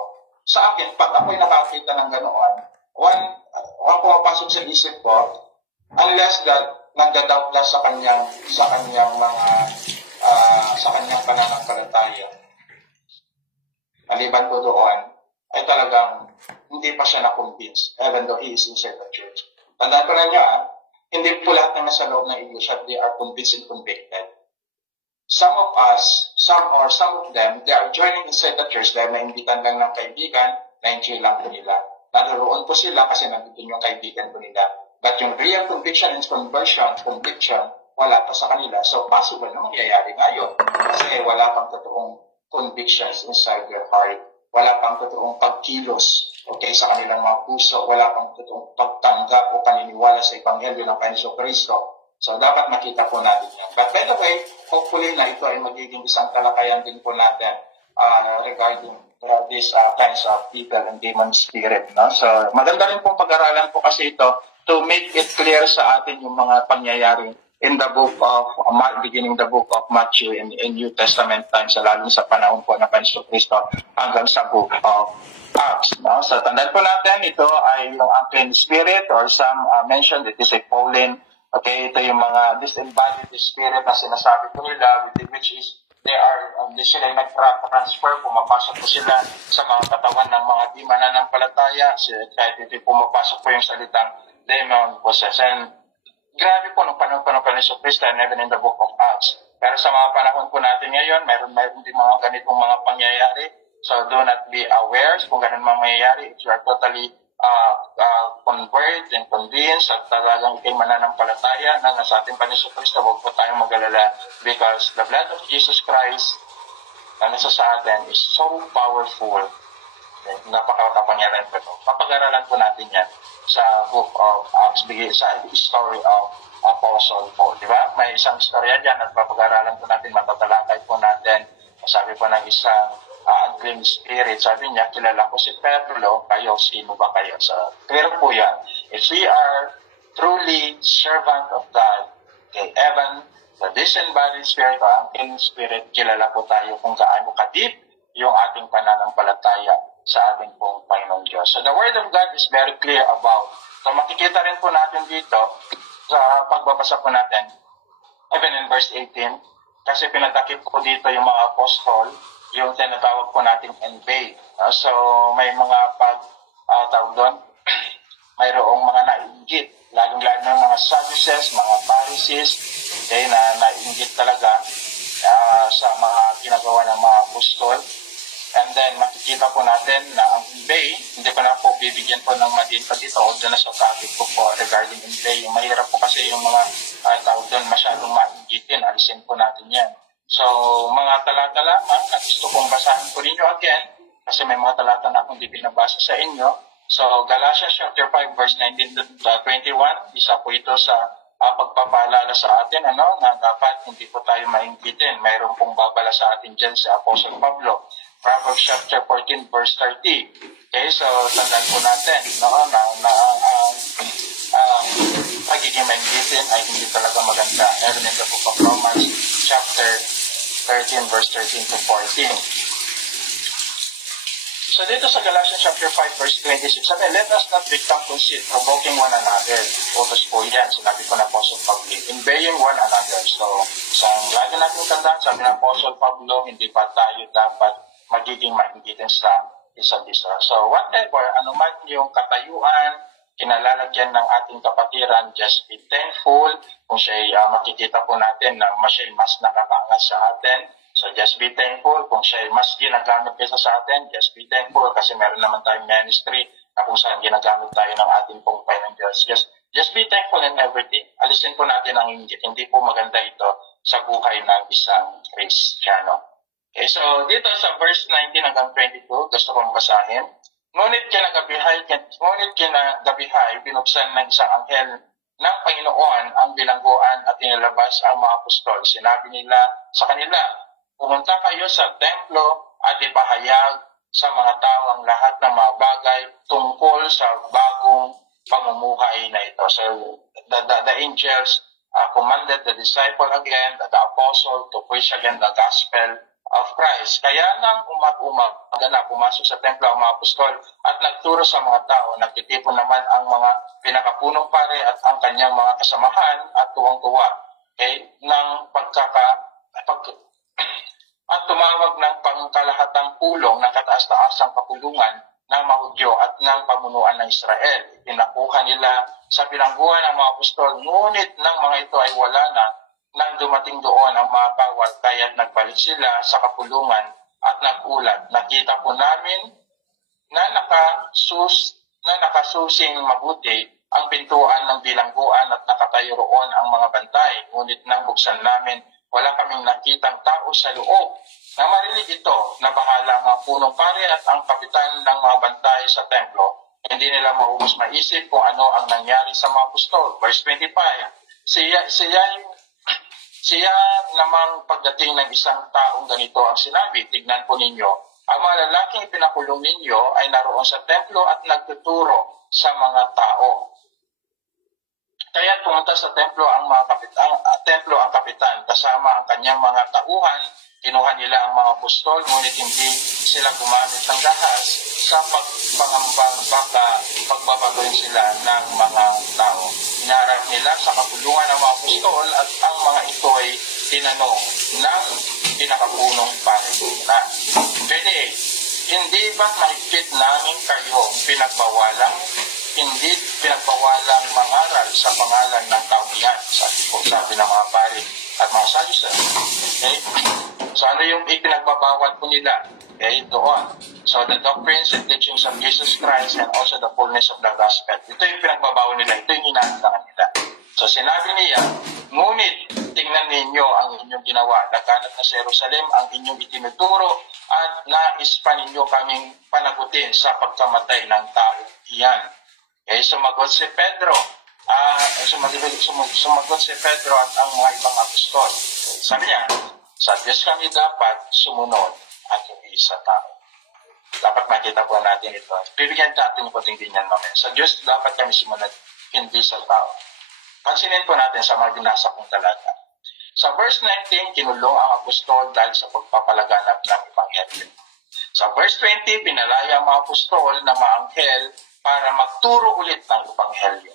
Sa akin, pag ako'y nakakita ng ganoon, one pumapasok sa isip ko, unless that nagda-doubt lang sa kanyang pananampalataya. Maliban po doon, ay talagang hindi pa siya na-convince, even though he is inside the church. Tandaan ko na niya, hindi po lahat na nasa loob ng iglesia, they are convinced and convicted. Some of them, they are joining inside the church dahil naimbitan lang ng kaibigan, na-enjoy lang po nila. Naroon po sila kasi nandito yung kaibigan po nila. But yung real conviction and conviction, wala pa sa kanila. So possible na mangyayari ngayon. Kasi wala pang totoong convictions inside their heart. Wala pang totoong pagkilos, okay, sa kanilang mga puso. Wala pang totoong pagtanggap o paniniwala sa Ebanghelyo ng Panginoon Kristo. So, dapat makita po natin yan. But by the way, hopefully na ito ay magiging isang talakayan din po natin regarding these kinds of evil and demon spirit. No? So, maganda rin pong pag-aralan po kasi ito to make it clear sa atin yung mga pangyayari in the book of, beginning the book of Matthew in New Testament times, lalo sa panahon po ng Panginoon Kristo hanggang sa book of Acts. No? So, tandaan po natin, ito ay yung unclean spirit or some mentioned it is a fallen. Okay, ito yung mga disembodied spirit na sinasabi po nila, which is sila yung nag-transfer, pumapasok po sila sa mga katawan ng mga di mananampalataya, kahit ito pumapasok po yung salitang demon possessed. And grabe po nung panahon po ng Panginoon Kristo and even in the book of Acts. Pero sa mga panahon po natin ngayon, mayroon din mga ganitong mga pangyayari. So do not be aware kung ganun mga mangyayari. If you are totally convert and convince at talagang ikay mananampalataya na nasa ating Panginoon Kristo, huwag po tayong mag-alala because the blood of Jesus Christ na nasa sa atin is so powerful. Okay? Napakakapangyarihan po ito. Papag-aralan po natin yan sa book of Acts, sa story of apostle po. Di ba? May isang istorya dyan at papag-aralan po natin, matatalakay po natin. Sabi po ng isang unclean spirit, sabi niya, kilala ko si Pedro, kayo, sino ba kayo? So, clear po yan. If we are truly servant of God, okay, even the disembodied spirit or unclean spirit, kilala po tayo kung gaano kadip yung ating pananampalataya sa ating pong Panginoong Diyos. So the Word of God is very clear about. So makikita rin po natin dito sa pagbabasa po natin, even in verse 18, kasi pinatakip po dito yung mga apostol, yung tinatawag po natin invade. So may mga tawag doon, mayroong mga nainggit, lalong-lalo ng mga Sadducees, mga Pharisees, okay, na nainggit talaga sa mga ginagawa ng mga apostol. And then, makikita po natin na ang invade, hindi ko na po bibigyan po ng madinta dito, o doon na sa topic ko po regarding invade. Yung mahirap po kasi yung mga tawag doon masyadong mainggitin, alisin po natin yan. So, mga talata lamang na gusto kong basahin po ninyo again, kasi may mga talata na akong di pinabasa sa inyo. So, Galatians chapter 5, verse 19 to 21, isa po ito sa pagpapaalala sa atin, na dapat hindi po tayo mainggitin. Mayroon pong babala sa atin dyan si Apostle Pablo. Proverbs chapter 14, verse 30. Okay, so tandaan po natin, pagiging mainggitin ay hindi talaga maganda. Meron in the book of Romans chapter 13, verse 13 to 14. So dito sa Galatians chapter 5, verse 26, sabi, let us not become conceit, provoking one another. Utos po yan, sinabi ko na Apostle Pablo, inveighing one another. So, isang lagi natin tandaan, sabi ng Apostle Pablo, hindi pa tayo dapat magiging mainggitin sa isa't isa. So, whatever, anuman yung katayuan, kinalalagyan ng ating kapatiran, just be thankful. Kung siya'y makikita po natin na siya mas nakakaangat sa atin, so just be thankful. Kung siya'y mas ginagamit kaysa sa atin, just be thankful kasi meron naman tayong ministry na kung saan ginagamit tayo ng ating pong Panginoon Diyos. Just be thankful in everything. Alisin po natin ang inggit. Hindi po maganda ito sa buhay ng isang Kristiyano. Okay, so dito sa verse 19 hanggang 22, gusto kong basahin. Ngunit kinagabihay, binuksan ng isang anghel ng Panginoon ang bilangguan at inilabas ang mga apostol. Sinabi nila sa kanila, pumunta kayo sa templo at ipahayag sa mga tao ang lahat ng mga bagay tungkol sa bagong pamumuhay na ito. So the angels commanded the disciple again, the apostle, to preach again the gospel of Christ. Kaya nang umaga na pumasok sa templo ang mga apostol at nagturo sa mga tao, nagtitipon naman ang mga pinakapunong pare at ang kanyang mga kasamahan at tuwang-tuwa at tumawag ng pangkalahatang pulong ng kataas-taasang kapulungan ng mga Hudyo at ng pamunuan ng Israel. Pinakuha nila sa bilangguan ng mga apostol, ngunit ng mga ito ay wala na. Nang dumating doon ang mga kawat, kaya't nagbalik sila sa kapulungan at nagulat. Nakita po namin na nakasusing mabuti ang pintuan ng bilangguan at nakatayo roon ang mga bantay. Ngunit nang buksan namin, wala kaming nakitang tao sa loob. Nang marinig ito, nabahala ang mga punong pare at ang kapitan ng mga bantay sa templo. Hindi nila maubos maisip kung ano ang nangyari sa mga apostol. Verse 25, Siya namang pagdating ng isang taong ganito ang sinabi, tignan po ninyo, ang mga lalaking pinakulong ninyo ay naroon sa templo at nagtuturo sa mga tao. Kaya pumunta sa templo ang kapitan, kasama ang kanyang mga tauhan. Kinuha nila ang mga apostol, ngunit hindi sila gumamit ng dahas sa pagpangambang baka pagbabagoyin sila ng mga tao. Inarap nila sa kapulungan ng mga apostol at ang mga ito ay tinanong ng pinakapunong pare. Pwede, hindi ba't mahigpit namin kayong pinagbawalang mangaral sa pangalan ng taong yan? Sabi ng mga pare at mga Sadducees. Okay? So ano yung ipinagbabawal po nila? Okay, doon. So the doctrines and teachings of Jesus Christ and also the fullness of the gospel. Ito yung pinagbabawal nila. Ito yung inaandakan nila. So sinabi niya, ngunit tingnan ninyo ang inyong ginawa. Nagkanat na sa Jerusalem ang inyong itinuturo at nais pa ninyo kaming panagutin sa pagkamatay ng tao. Iyan. Okay, sumagot si Pedro. Sumagot si Pedro at ang mga ibang apostol. Sabi niya, sa Diyos kami dapat sumunod at hindi sa tao. Dapat makita po natin ito. Bibigyan natin yung kuting din yan mamaya. Sa Diyos dapat kami sumunod, hindi sa tao. Pansinin po natin sa mga binasa kong talata. Sa verse 19, kinulong ang apostol dahil sa pagpapalaganap ng Ebanghelyo. Sa verse 20, pinalaya ang mga apostol na maanghel para magturo ulit ng Ebanghelyo.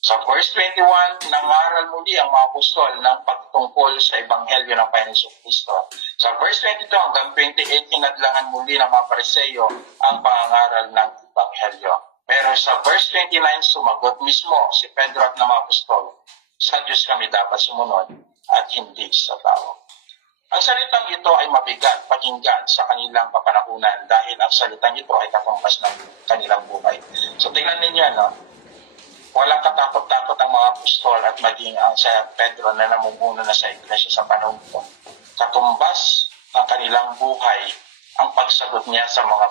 Sa verse 21, nangaral muli ang mga apostol ng pagtungkol sa Ebanghelyo ng Panginoong Kristo. Sa verse 22 hanggang 28, hinadlangan muli ng mga Pariseo ang pangangaral ng Ebanghelyo. Pero sa verse 29, sumagot mismo si Pedro at ng mga apostol, sa Diyos kami dapat sumunod at hindi sa tao. Ang salitang ito ay mabigat pakinggan sa kanilang kapanahunan dahil ang salitang ito ay katumbas ng kanilang buhay. So tingnan ninyo, no? Walang katakot-takot ang mga apostol at maging ang sa Pedro na namumuno na sa iglesia sa panahon ito. Katumbas ng kanilang buhay ang pagsagot niya sa mga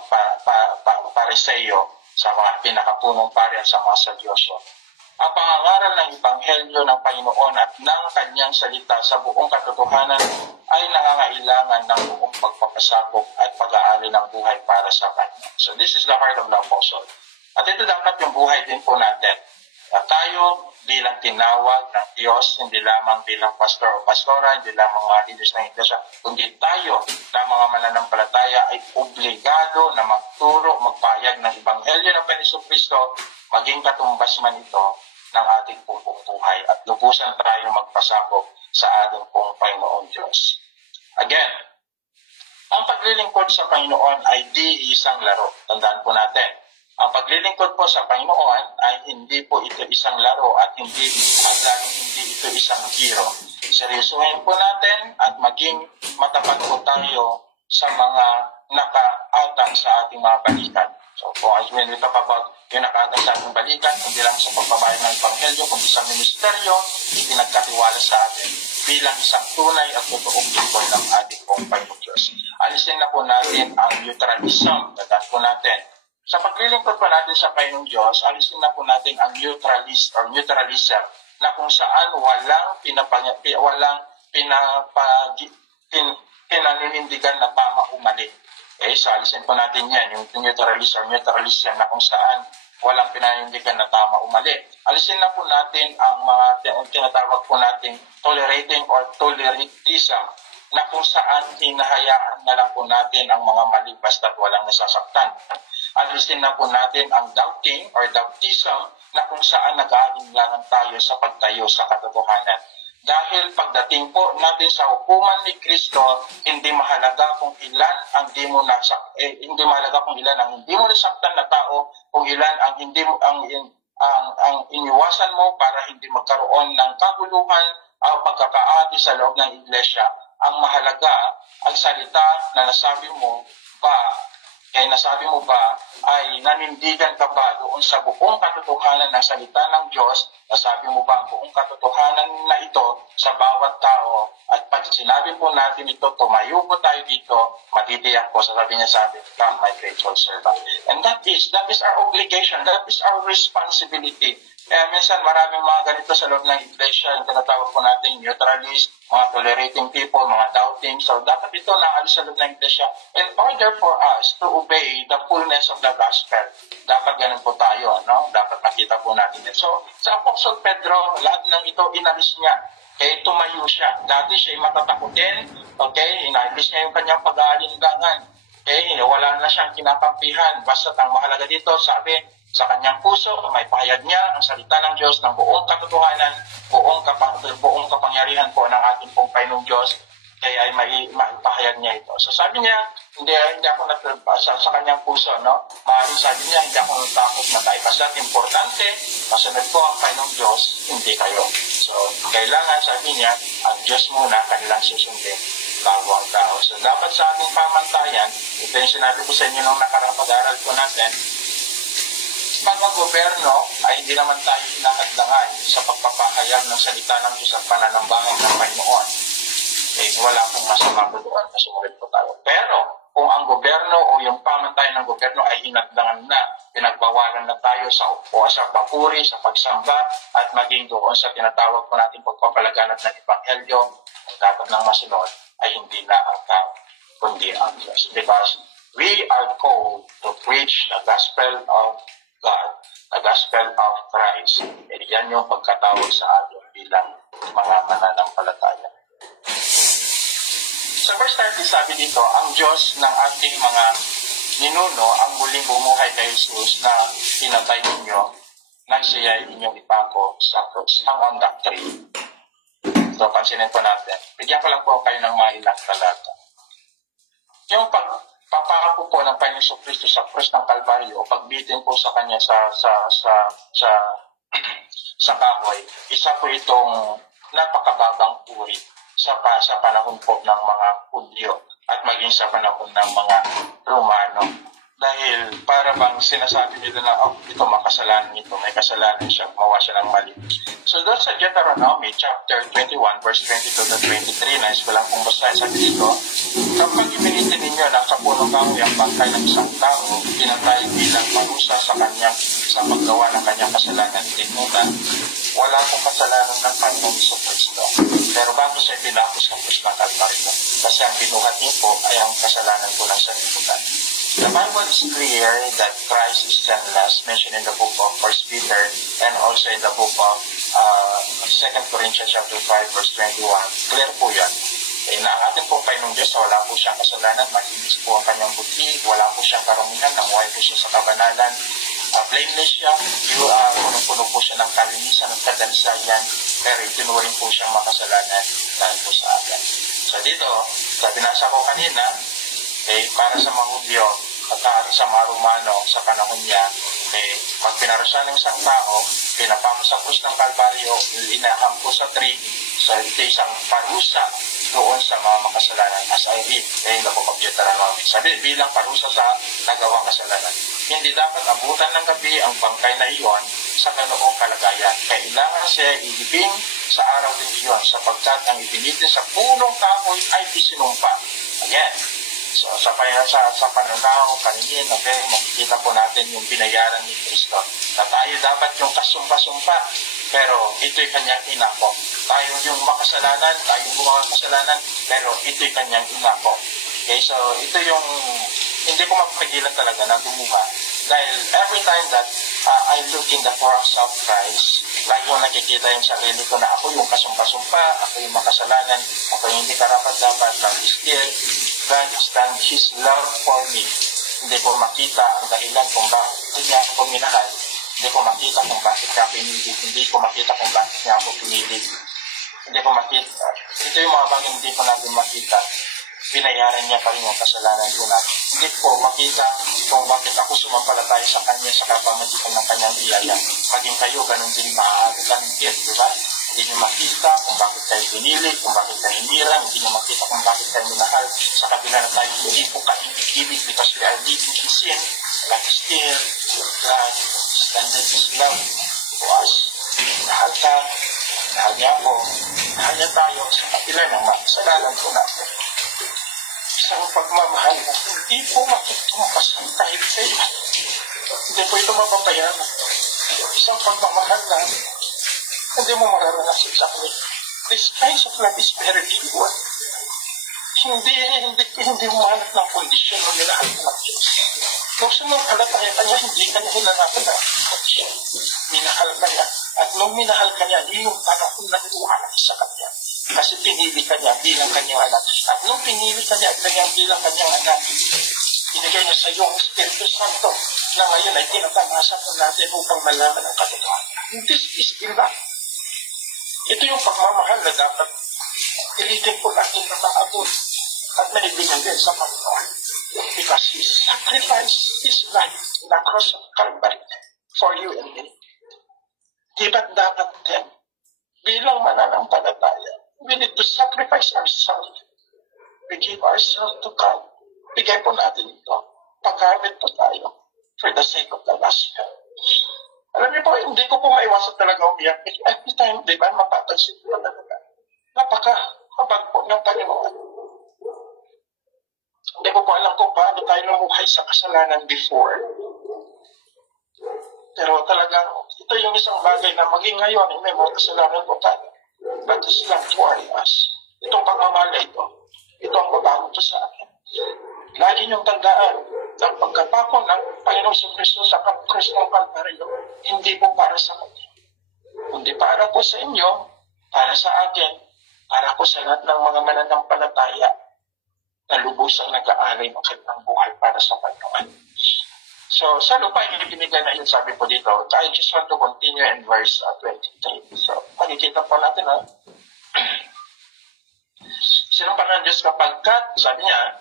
Pariseo, sa mga pinakapunong pari at sa mga Sadyoso. Ang pangangaral ng Ebanghelyo ng Panginoon at ng kanyang salita sa buong katotohanan ay nangangailangan ng buong pagpapasakop at pag-aali ng buhay para sa kanya. So this is the heart of the apostle. At ito dapat yung buhay din po natin. At tayo bilang tinawag ng Diyos, hindi lamang bilang pastor o pastora, hindi lamang mga leaders ng iglesia, kundi tayo na mga mananampalataya ay obligado na magturo, magpahayag ng Ebanghelyo ng Panginoong Kristo, maging katumbas man ito ng ating pong buhay at lubusan tayo magpasakop sa ating pong Panginoon Diyos. Again, ang paglilingkod sa Panginoon ay di isang laro. Tandaan po natin. Ang paglilingkod po sa Panginoon ay hindi po ito isang laro at hindi ito isang giro. Seryosohin po natin at maging matapat po tayo sa mga nakaatang sa ating mga balikan. So when we talk about yung nakaatang sa ating balikan, hindi lang sa pagbabayad ng Ebanghelyo, kundi sa ministeryo, ipinagkatiwala sa atin bilang isang tunay at totoong lingkod ng ating pong Panginoon Diyos. Alisin na po natin ang neutralism. Tandaan po natin. Sa paglilingkod po natin sa Panginoong Diyos, alisin na po natin ang neutralism na kung saan walang pinaninindigan na tama o mali. Okay, so alisin po natin yan, yung neutralism na kung saan walang pinanindigan na tama o mali. Alisin na po natin ang mga tinatawag po natin tolerating or toleratism na kung saan hinahayaan na lang po natin ang mga mali basta't walang nasasaktan. Alisin na po natin ang doubting or doubtism na kung saan nag-aalinlangan tayo sa pagtayo sa katotohanan. Dahil pagdating po natin sa hukuman ni Kristo, hindi mahalaga kung ilan ang hindi mo nasaktan na tao, kung ilan ang iniwasan mo para hindi magkaroon ng kaguluhan o pagkakaati sa loob ng iglesia. Ang mahalaga, ang salita na nasabi mo ba ay nanindigan ka ba doon sa buong katotohanan ng salita ng Diyos? Nasabi mo ba ang buong katotohanan na ito sa bawat tao? At pag sinabi po natin ito, tumayo po tayo dito, matitiyak po, sasabi niya sa atin, come my faithful servant. And that is our obligation, that is our responsibility. Minsan maraming mga ganito sa loob ng iglesia, yung tinatawag po natin neutralist, mga tolerating people, mga doubting. So dapat ito naalis sa loob ng iglesia. In order for us to obey the fullness of the gospel, dapat ganun po tayo, no? Dapat makita po natin yan. So sa Apostle Pedro, lahat ng ito inalis niya. Okay, tumayo siya. Dati siya ay matatakutin. Okay, inalis niya yung kanyang pag-aalinlangan. Okay, wala na siyang kinakampihan. Basta ang mahalaga dito, sabi, sa kanyang puso, may pahayag niya ang salita ng Diyos ng buong katotohanan, buong kapangyarihan po ng ating pong Panginoong Diyos, kaya ay maipahayag niya ito. So sabi niya, hindi ako sa kanyang puso, no? Maaaring sabi niya, hindi ako natakot na tayo. Basta't importante, masunod ko ang Panginoong Diyos, hindi kayo. So kailangan, sabi niya, ang Diyos muna kanilang susundin bago ang tao. So dapat sa ating pamantayan, ito yung sinabi ko sa inyo nung nakarang pag-aaral ko natin, pag ang gobyerno ay hindi naman tayo hinahadlangan sa pagpapahayag ng salita ng Diyos at pananambahan ng Panginoon. Eh, wala pong masama po doon, masumunod po tayo. Pero kung ang gobyerno o yung pamantayan ng gobyerno ay hinadlangan na, bawalan na tayo sa papuri, sa pagsamba, at maging doon sa tinatawag po natin pagpapalaganap ng Ebanghelyo, ang dapat ng masunod ay hindi na ang tao, kundi ang Diyos. Because we are called to preach the gospel of God, the gospel of Christ. And yan yung pagkatawag sa atin bilang mga mananampalataya. Sa verse 30, sabi dito, ang Diyos ng ating mga ninuno ang muling bumuhay kay Jesus na pinatay ninyo nang siya inyong ipako sa cross. Ang on that tree. So, pansinin po natin. Bigyan ko lang po kayo ng mga ilang talata. Yung pagpapako po ng Panginoon Kristo sa cross ng Kalbaryo, pagbitin po sa kanya sa kahoy, isa po itong napakababang uri sa panahon po ng mga Hudyo at maging sa panahon ng mga Romano. Dahil para bang sinasabi nila na, ito makasalanan ito, may kasalanan siya, gumawa siya ng mali. So doon sa Deuteronomy chapter 21 verse 22 to 23, nais ko lang kung basahin, sabi dito, kapag ibinitin ninyo ng kapunong kahoy ang bangkay ng isang tao, pinatay bilang parusa sa paggawa ng kanyang kasalanan. Tingnan, wala pong kasalanan ng Panginoong Kristo. Pero bago siya pinakos ng krus ng Kalbaryo, kasi ang binuhat niyo po ay ang kasalanan po ng sanlibutan. The Bible is clear that Christ is sinless, mentioned in the book of 1 Peter and also in the book of 2 Corinthians chapter 5 verse 21. Clear po yan. Na ang ating po Panginoong Diyos, wala po siyang kasalanan, malinis po ang kanyang buti, wala po siyang karumihan, nanguhay po siya sa kabanalan, blameless siya, punong-puno po siya ng kalinisan at kadalisayan, pero itinuring po siyang makasalanan dahil po sa atin. So dito, sa binasa ko kanina, para sa mga Hudyo at para sa mga Romano sa panahon niya, pag pinarusahan ng isang tao, pinapako sa krus ng Kalbaryo, inaham po sa tree, so ito isang parusa doon sa mga makasalanan as I read in the book of Deuteronomy. Sabi, bilang parusa sa nagawang kasalanan. Hindi dapat abutan ng gabi ang bangkay na iyon sa ganoong kalagayan. Kailangan siya ilibing sa araw din iyon sapagkat ang ibinitin sa punong kahoy ay isinumpa. Again, so sa pananaw kaninin, makikita po natin yung binayaran ni Kristo. Na tayo dapat yung kasumpa-sumpa, pero ito'y kanyang inako. Tayo yung makasalanan, tayo gumawa ng kasalanan, pero ito'y kanyang inako. Okay, so ito yung hindi ko mapagilan talaga na gumawa. Dahil every time that I look in the cross of Christ, lagi ko nakikita yung sarili ko na ako yung kasumpa-sumpa, ako yung makasalanan, ako yung hindi karapat-dapat, but still, God stand His love for me. Hindi ko makita ang dahilan kung bakit niya ako minahal. Hindi ko makita kung bakit niya pinili. Hindi ko makita kung bakit niya ako pinili. Hindi ko makita. Ito yung mga bagay hindi ko natin makita. Binayaran niya pa rin yung kasalanan ko natin. Hindi ko makita kung bakit ako sumampalataya sa Kanya sa kapamagitan ng Kanyang biyaya. Maging kayo, ganun din maaari. Ganun din, di ba? Hindi niyo makita kung bakit kayo pinili, kung bakit kayo hinirang, hindi niyo makita kung bakit kayo minahal. Sa kabila na tayo hindi po kaibig-ibig because we are living in sin, but still, God extended His love to us. Mahal ka, mahal niya ako, mahal niya tayo sa kabila ng makasalanan po natin. Isang pagmamahal na hindi po matutumpas ang kahit sa iyo. Hindi po ito mababayaran. Isang pagmamahal na hindi mo mararanasin sa akin. This kind of love is very inward. Hindi mo mahanap ng kondisyon o minahal ka ng Diyos. Nung sumampalataya ka niya, hindi ka niya hinanapan ng kondisyon. Minahal ka niya. At nung minahal ka niya, yung panahon na niluhanan sa kanya. Kasi pinili ka niya bilang kanyang anak. At nung pinili ka niya bilang kanyang anak, binigay niya sa iyo ang Espiritu Santo na ngayon ay tinatamasa po natin upang malaman ang katotohanan. This is love. Ito yung pagmamahal na dapat ilitin po natin na maabot at maibigay din sa Panginoon. Because He sacrificed His life in the cross of Calvary for you and me. Di ba't dapat din bilang mananampalataya, we need to sacrifice ourselves. We give ourselves to God. Bigay po natin ito. Paggamit po tayo for the sake of the gospel. Alam niyo po, hindi ko po maiwasan talaga umiyak. Every time, di ba, mapapansin ko talaga. Napaka-habag po ng Panginoon. Hindi ko po alam kung paano tayo namuhay sa kasalanan before. Pero talagang ito yung isang bagay na maging ngayon, may mga kasalanan po tayo. But this lang worry us. Itong pagmamala ito ang babago to sa akin. Lagi niyong tandaan, ang pagkapako ng Panginoon sa Kristo sa Kristong Kalbaryo, hindi po para sa kanya. Kundi para po sa inyo, para sa akin, para po sa lahat ng mga mananampalataya na lubusang nag-aalay ng kanilang buhay para sa Panginoon. So, sa lupa, binigay na yun, sabi po dito. I just want to continue in verse 23. So, makikita po natin, sinumpaan ng Diyos kapagkat, sabi niya,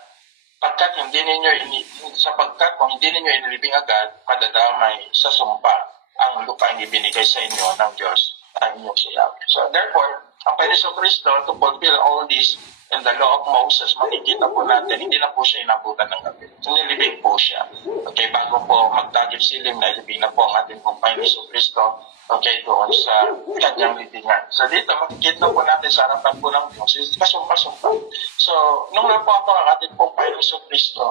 sapagkat kung hindi ninyo inilibing agad, padadamay sa sumpa ang lupa ang ibinigay sa inyo ng Diyos ang inyong sinabi. So, therefore, ang Panginoon sa Kristo to fulfill all this in the law of Moses, makikita po natin, hindi na po siya inabutan ng gabi. Nilibing po siya. Okay, bago po magtagip silim, nailibing na po ang ating pong Panginoon sa Kristo, okay, doon sa kanyang libingan. So, dito, makikita po natin sa harapan po ng Diyos, kasumpa-sumpa. So, nung napo ako ang ating pong Panginoon sa Kristo,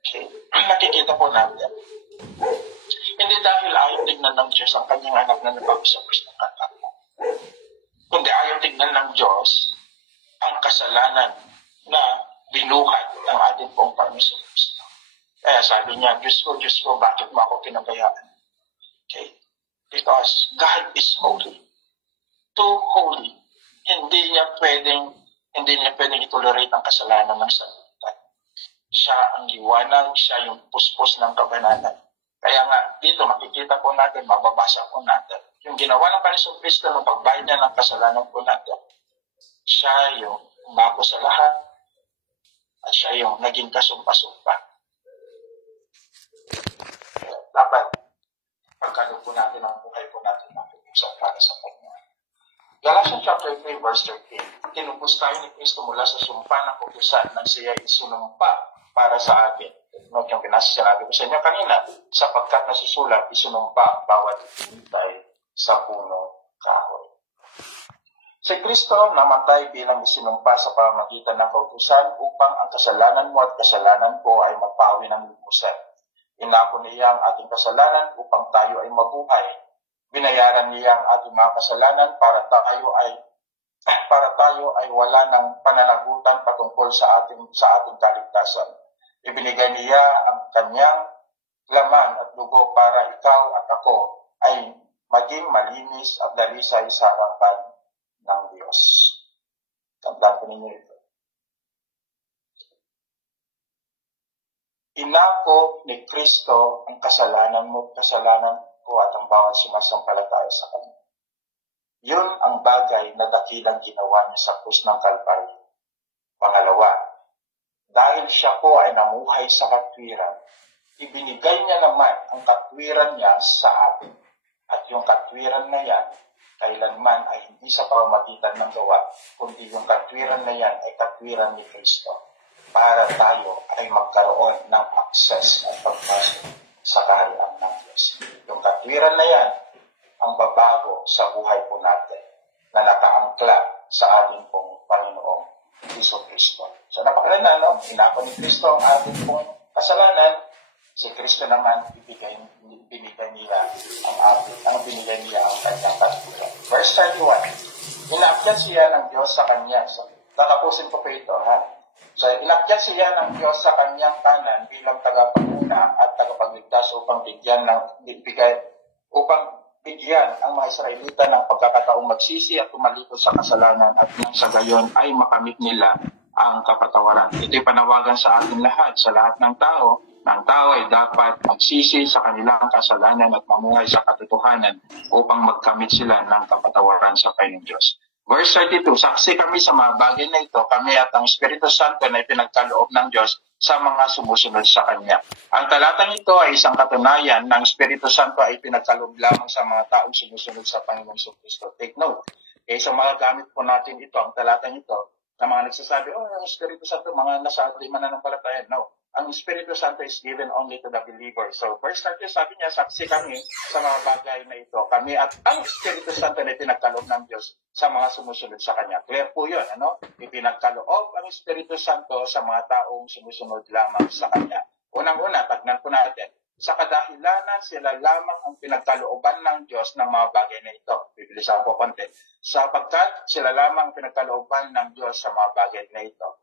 okay, nakikita po natin. Hindi dahil ayaw tignan ng Diyos ang kanyang anak na nagpapasapos ng katako. Kundi ayaw tignan ng Diyos ang kasalanan na binuhat ng ating pong Panginoon sa Kristo. Kaya sabi niya, Diyos ko, bakit mo ako pinabayaan? Okay? Because God is holy. Too holy. Hindi niya pwedeng itolerate ang kasalanan ng sanlibutan. Siya ang liwanag, siya yung puspos ng kabanalan. Kaya nga, dito makikita po natin, mababasa po natin, yung ginawa ng Panginoon Kristo ng pagbayad niya ng kasalanan po natin, siya yung bago sa lahat, at siya yung naging kasumpa-sumpa. Dapat, pagkano po natin ang buhay po natin nakikusap para sa Panginoon. Galatians chapter 3, verse 13, tinubos tayo ni Kristo mula sa sumpa ng kukusan nang siya isinumpa para sa atin. Note yung sinabi ko sa inyo kanina, sapagkat nasusulat, isinumpa ang bawat hintay sa puno kahoy. Si Kristo namatay bilang isinumpa sa pamamagitan ng kautusan upang ang kasalanan mo at kasalanan ko ay mapawi ng lubusan. Inako niya ang ating kasalanan upang tayo ay mabuhay. Binayaran niya ang ating mga kasalanan para tayo ay wala ng pananagutan patungkol sa ating kaligtasan. Ibinigay niya ang kanyang laman at dugo para ikaw at ako ay maging malinis at dalisay sa harapan ng Diyos. Tandaan po ninyo ito. Inako ni Kristo ang kasalanan mo, kasalanan ko at ang bawat sumasampalataya sa Kanya. Yun ang bagay na dakilang ginawa niya sa krus ng Kalbaryo. Pangalawa, dahil siya po ay namuhay sa katwiran, ibinigay niya naman ang katwiran niya sa atin. At yung katwiran na yan, kailanman ay hindi sa pamamagitan ng gawa, kundi yung katwiran na yan ay katwiran ni Kristo para tayo ay magkaroon ng access at pagpasok sa kaharian ng Diyos. Yung katwiran na yan, ang babago sa buhay po natin na nakaangkla sa ating pong Panginoong Hesus Kristo. So napakalanan, no? Inako ni Kristo ang ating pong kasalanan. Si Kristo naman binigay niya ang kanyang katwiran. Verse 31. Inakyat siya ng Diyos sa kanya. So, tatapusin ko po ito, ha? So, inakyat siya ng Diyos sa kanyang kanan bilang tagapanguna at tagapagligtas upang bigyan ang mga Israelita ng pagkakataong magsisi at tumalikod sa kasalanan at nang sa gayon ay makamit nila ang kapatawaran. Ito'y panawagan sa atin lahat, sa lahat ng tao. Ng tao ay dapat magsisi sa kanilang kasalanan at mamuhay sa katotohanan upang magkamit sila ng kapatawaran sa Panginoong Diyos. Verse 32, saksi kami sa mga bagay na ito, kami at ang Espiritu Santo na ipinagkaloob ng Diyos sa mga sumusunod sa Kanya. Ang talatang ito ay isang katunayan ng Espiritu Santo ay pinagkaloob lamang sa mga taong sumusunod sa Panginoong Kristo. Take note. Sa mga gamit po natin ito, ang talatang ito, na mga nagsasabi, ang Espiritu Santo, mga nasa di mananampalataya. No. Ang Espiritu Santo is given only to the believer. So, verse 30, sabi niya, saksi kami sa mga bagay na ito. Kami at ang Espiritu Santo na ipinagkaloob ng Diyos sa mga sumusunod sa Kanya. Clear po yun, ano? Ipinagkaloob ang Espiritu Santo sa mga taong sumusunod lamang sa Kanya. Unang-una, tagnan po natin, sa kadahilan kasalanan, sila lamang ang pinagkalooban ng Diyos ng mga bagay na ito. Bibilisan ko konti. Sapagkat sila lamang ang pinagkalooban ng Diyos sa mga bagay na ito.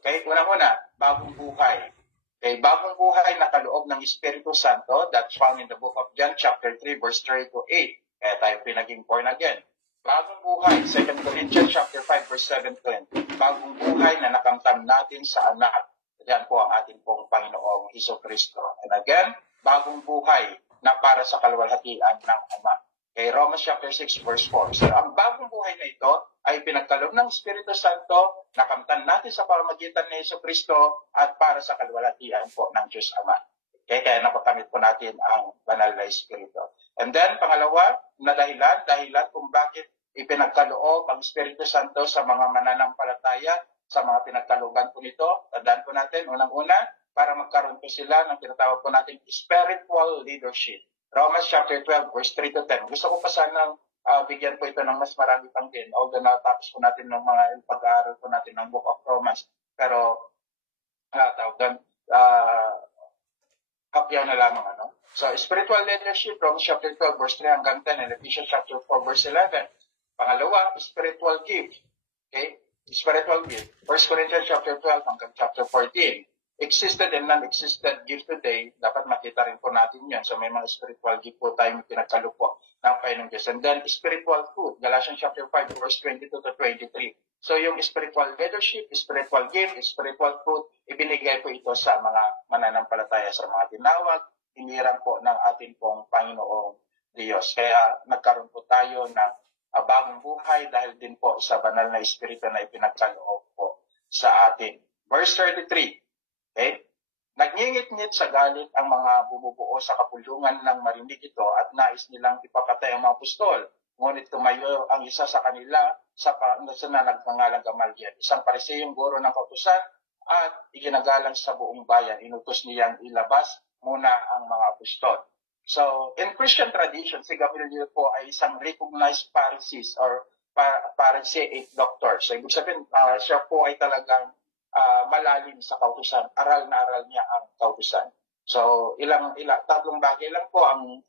Okay? Unang-una, bagong buhay. Okay, bagong buhay na kaloob ng Espiritu Santo, that's found in the book of John chapter 3 verse 3 to 8. Kaya tayo pinaging born again. Bagong buhay, 2 Corinthians chapter 5 verse 7 to 10. Bagong buhay na nakamtan natin sa anak. Yan po ang ating pong Panginoong Hesukristo. And again, bagong buhay na para sa kaluwalhatian ng Ama. Okay, Romans chapter 6 verse 4. So ang bagong buhay na ito ay pinagkaloob ng Espiritu Santo, nakamtan natin sa pamamagitan ni Hesukristo at para sa kaluwalhatian po ng Diyos Ama. Okay, kaya napakamit po natin ang banal na Espiritu. And then, pangalawa, na dahilan kung bakit ipinagkaloob ang Espiritu Santo sa mga mananampalataya, sa mga pinagkalooban po nito. Tandaan po natin, unang-una, para magkaroon po sila ng tinatawag po natin spiritual leadership. Romans chapter 12, verse 3 to 10. Gusto ko pa sanang bigyan po ito ng mas marami pang din. Although natapos po natin ng mga pag-aaral po natin ng Book of Romans. Pero, kapya na lamang, ano? So, spiritual leadership, Romans chapter 12, verse 3 hanggang 10, and Ephesians chapter 4, verse 11. Pangalawa, spiritual gift. Okay? Spiritual gift. 1 Corinthians chapter 12 hanggang chapter 14. Existed and non-existent gift today, dapat makita rin po natin yan. So, may mga spiritual gift po tayong pinagkalupo ng Panginoong Diyos. And then, spiritual fruit, Galatians chapter 5, verse 22 to 23. So, yung spiritual leadership, spiritual gift, spiritual fruit, ibinigay po ito sa mga mananampalataya, sa mga tinawag, hiniram po ng ating pong Panginoong Diyos. Kaya, nagkaroon po tayo ng bagong buhay dahil din po sa banal na Espiritu na ipinagkaloob po sa atin. Verse 33. Okay? Nagngingit-ngit sa galit ang mga bumubuo sa kapulungan ng marinig ito at nais nilang ipapatay ang mga apostol. Ngunit tumayo ang isa sa kanila sa nagngangalang Gamaliel, isang pariseyong guro ng kautusan at iginagalang sa buong bayan. Inutos niyang ilabas muna ang mga apostol. So, in Christian tradition, si Gamaliel po ay isang recognized Pharisees or Pharisaic doctor. So, ibig sabihin, siya po ay talagang malalim sa kautusan. Aral na aral niya ang kautusan. So, tatlong bagay lang po ang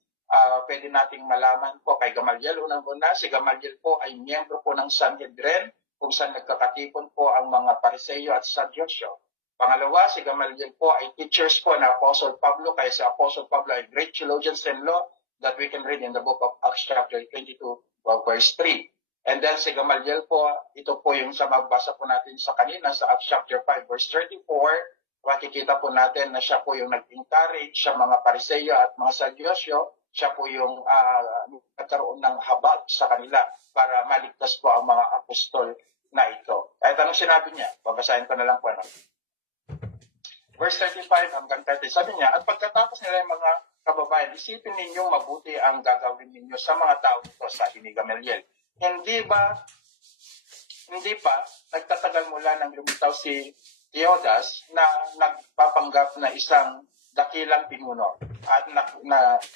pwede nating malaman po kay Gamaliel. Unang-una, si Gamaliel po ay miyembro po ng Sanhedrin, kung saan nagkakatipon po ang mga Pariseyo at Sadyosyo. Pangalawa, si Gamaliel po ay teachers po na Apostle Pablo, kaya si Apostle Pablo ay great theologians in law that we can read in the book of Acts chapter 22, verse 3. And then si Gamaliel po, ito po yung sa magbasa po natin sa kanina sa Acts chapter 5, verse 34, makikita po natin na siya po yung nag-encourage sa mga Pariseyo at mga Sadyosyo. Siya po yung nagkaroon ng habag sa kanila para maligtas po ang mga apostol na ito. At anong sinabi niya? Babasahin ko na lang po. Verse 35 hanggang 30, sabi niya, at pagkatapos nila yung mga kababayan, isipin ninyong mabuti ang gagawin ninyo sa mga tao ito, sabi ni Gamaliel. Hindi pa, nagtatagal mula nang lumitaw si Theodas na nagpapanggap na isang dakilang pinuno at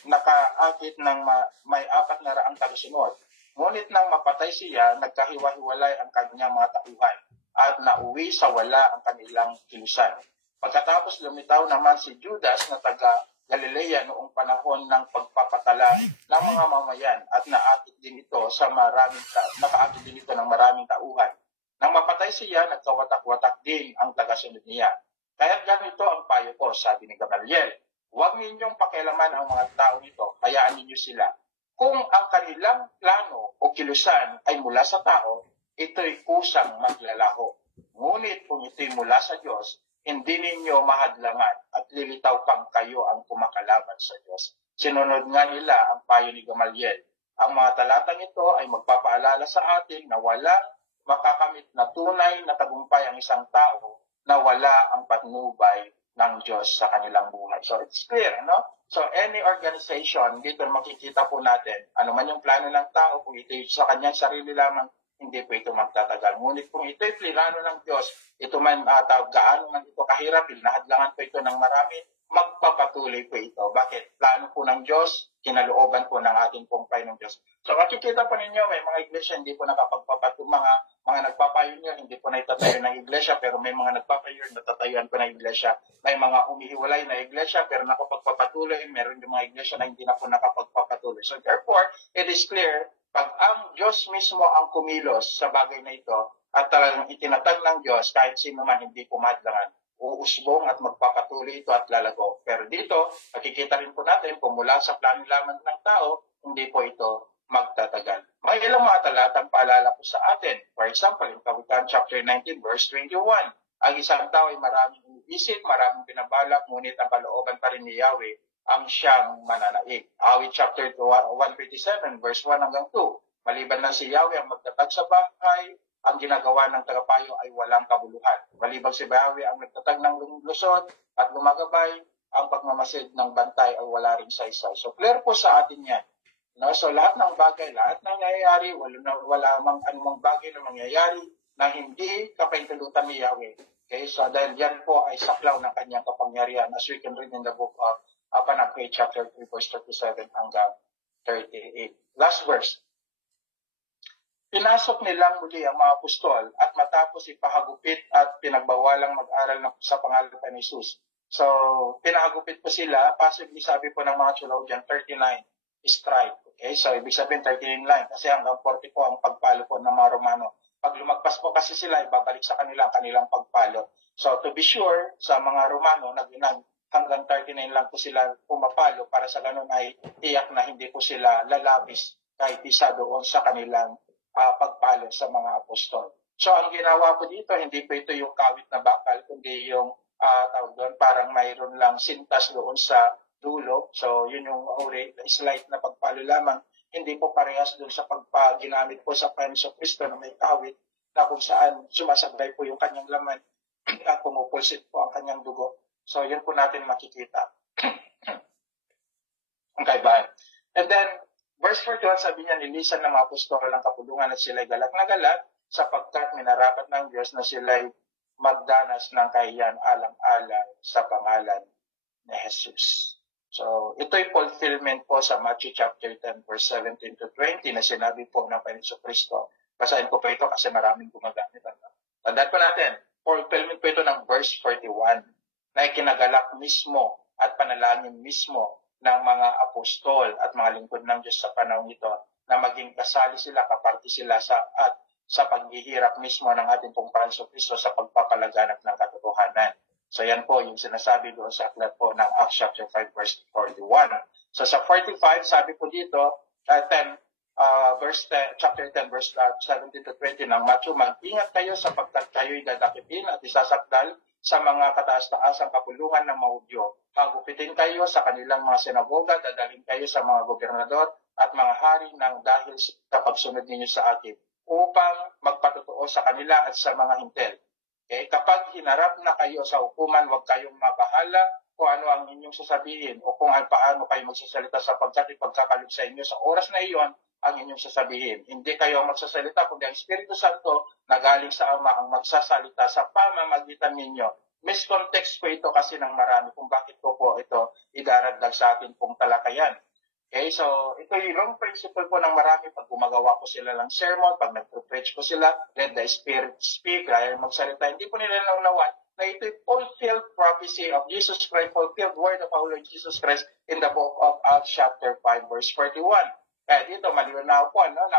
nakaakit ng may 400 tagasunod. Ngunit nang mapatay siya, nagkahiwa-hiwalay ang kanyang mga tauhan at nauwi sa wala ang kanilang kilusan. Pagkatapos lumitaw naman si Judas na taga Galilea noong panahon ng pagpapatala ng mga mamayan at nakaakit din ito ng maraming tauhan. Nang mapatay siya, nagkawatak-watak din ang tagasunod niya. Kaya't ganito ang payo ko, sabi ni Gamaliel. Huwag ninyong pakialaman ang mga tao nito, hayaan ninyo sila. Kung ang kanilang plano o kilusan ay mula sa tao, ito'y kusang maglalaho. Ngunit kung ito'y mula sa Diyos, hindi ninyo mahadlangan at lilitaw pang kayo ang kumakalaban sa Diyos. Sinunod nga nila ang payo ni Gamaliel. Ang mga talatang ito ay magpapaalala sa atin na walang makakamit na tunay na tagumpay ang isang tao na wala ang patnubay ng Diyos sa kanilang buhay. So it's clear, no? So any organization, dito makikita po natin, ano man yung plano ng tao, kung ito sa kanyang sarili lamang, hindi po ito magtatagal. Ngunit kung ito'y plano ng Diyos, ito man gaano man ito kahirap, nahadlangan po ito ng marami, magpapatuloy pagpapatuloy po ito. Bakit? Plano po ng Diyos, kinalooban po ng ating pong Panginoong Diyos. So makikita po ninyo, may mga iglesia hindi po nakapagpapatuloy, mga nagpapayunyo, hindi po naitatayo ng iglesia, pero may mga nagpapayunyo, natatayuan po ng iglesia. May mga umihiwalay na iglesia, pero nakapagpapatuloy, meron yung mga iglesia na hindi na po nakapagpapatuloy. So therefore, it is clear, pag ang Diyos mismo ang kumilos sa bagay na ito, at talagang itinatag ng Diyos, kahit sino man hindi pumadlangan, uusbong at magpapatuloy ito at lalago. Pero dito, nakikita rin po natin, kung mula sa plano lamang ng tao, hindi po ito magtatagal. May ilang mga talatang paalala po sa atin. For example, in Kawikaan chapter 19, verse 21, ang isang tao ay maraming iniisip, maraming binabalak, ngunit ang kalooban pa rin ni Yahweh ang siyang mananaig. Awit chapter 127, verse 1 hanggang 2. Maliban na si Yahweh ang magtatag sa bahay, ang ginagawa ng tagapayo ay walang kabuluhan. Maliban si Yahweh ang nagtatag ng lusod at gumagabay, ang pagmamasid ng bantay ay wala rin saysay. So clear po sa atin yan. No? So lahat ng bagay, lahat ng nangyayari, wala mang anumang bagay na mangyayari na hindi kapaintulutan ni Yahweh. Okay? So dahil yan po ay saklaw ng kanyang kapangyarihan, as we can read in the book of Panakwe chapter 3 verse 37 hanggang 38. Last verse. Pinasok nilang muli ang mga apostol at matapos ipahagupit at pinagbawalang mag-aral sa pangalan ni Jesus. So, pinahagupit po sila, possibly sabi po ng mga theologian, 39 strike. Okay? So, ibig sabihin 39 line kasi hanggang 40 po ang pagpalo po ng mga Romano. Pag lumagpas po kasi sila, ibabalik sa kanila ang kanilang pagpalo. So, to be sure, sa mga Romano, hanggang 39 lang po sila pumapalo para sa ganun ay tiyak na hindi po sila lalabis kahit isa doon sa kanilang pagpalo sa mga apostol. So ang ginawa po dito, hindi po ito yung kawit na bakal, kundi yung tawag doon, parang mayroon lang sintas doon sa dulo. So yun yung slight na pagpalo lamang. Hindi po parehas doon sa pagpaginamit po sa Panginoon Kristo na may kawit na kung saan sumasabay po yung kanyang laman at pumupulsit po ang kanyang dugo. So, yun po natin makikita. Ang kaibahan. And then, verse 41, sabi niya, nilisan ng mga apostol ang kapulungan at sila'y galak na galak sapagkat minarapat ng Diyos na sila'y magdanas ng kahiyan alang-alang sa pangalan ni Jesus. So, ito'y fulfillment po sa Matthew chapter 10, verse 17 to 20 na sinabi po ng Panginoon Kristo. Basahin ko po ito kasi maraming gumagamit. Tandaan po natin, fulfillment po ito ng verse 41. Na ikinagalak mismo at panalangin mismo ng mga apostol at mga lingkod ng Diyos sa panahon ito na maging kasali sila, kaparti sila sa paghihirap mismo ng ating pong Panginoon Kristo sa pagpapalaganap ng katotohanan. So yan po yung sinasabi doon sa aklat po ng Acts chapter 5 verse 41. So sa 45, sabi po dito, chapter 10 verse 17 to 20 ng Matthew, mag-ingat kayo sapagkat kayo'y dadakipin at isasakdal sa mga kataas-taasang kapulungan ng mga Hudyo. Hagupitin kayo sa kanilang mga sinagoga, dadalhin kayo sa mga gobernador at mga hari ng dahil sa pagsunod ninyo sa akin upang magpatotoo sa kanila at sa mga hintel. Okay? Kapag hinarap na kayo sa hukuman, huwag kayong mabahala kung ano ang inyong sasabihin o kung paano kayo magsasalita sapagkat ipagkakalog sa inyo sa oras na iyon ang inyong sasabihin. Hindi kayo magsasalita, kundi ang Espiritu Santo na galing sa Ama ang magsasalita sa pamamagitan ninyo. Miscontext po ito kasi ng marami kung bakit po ito idaragdag sa atin pong talakayan. Okay, so ito yung long principle po ng marami pag gumagawa po sila ng sermon, pag nag-preach po sila, let the Spirit speak, kaya magsalita. Hindi po nila naunawan na ito'y fulfilled prophecy of Jesus Christ, fulfilled word of our Lord Jesus Christ in the book of Acts chapter 5 verse 41. Kaya dito, malinaw po ng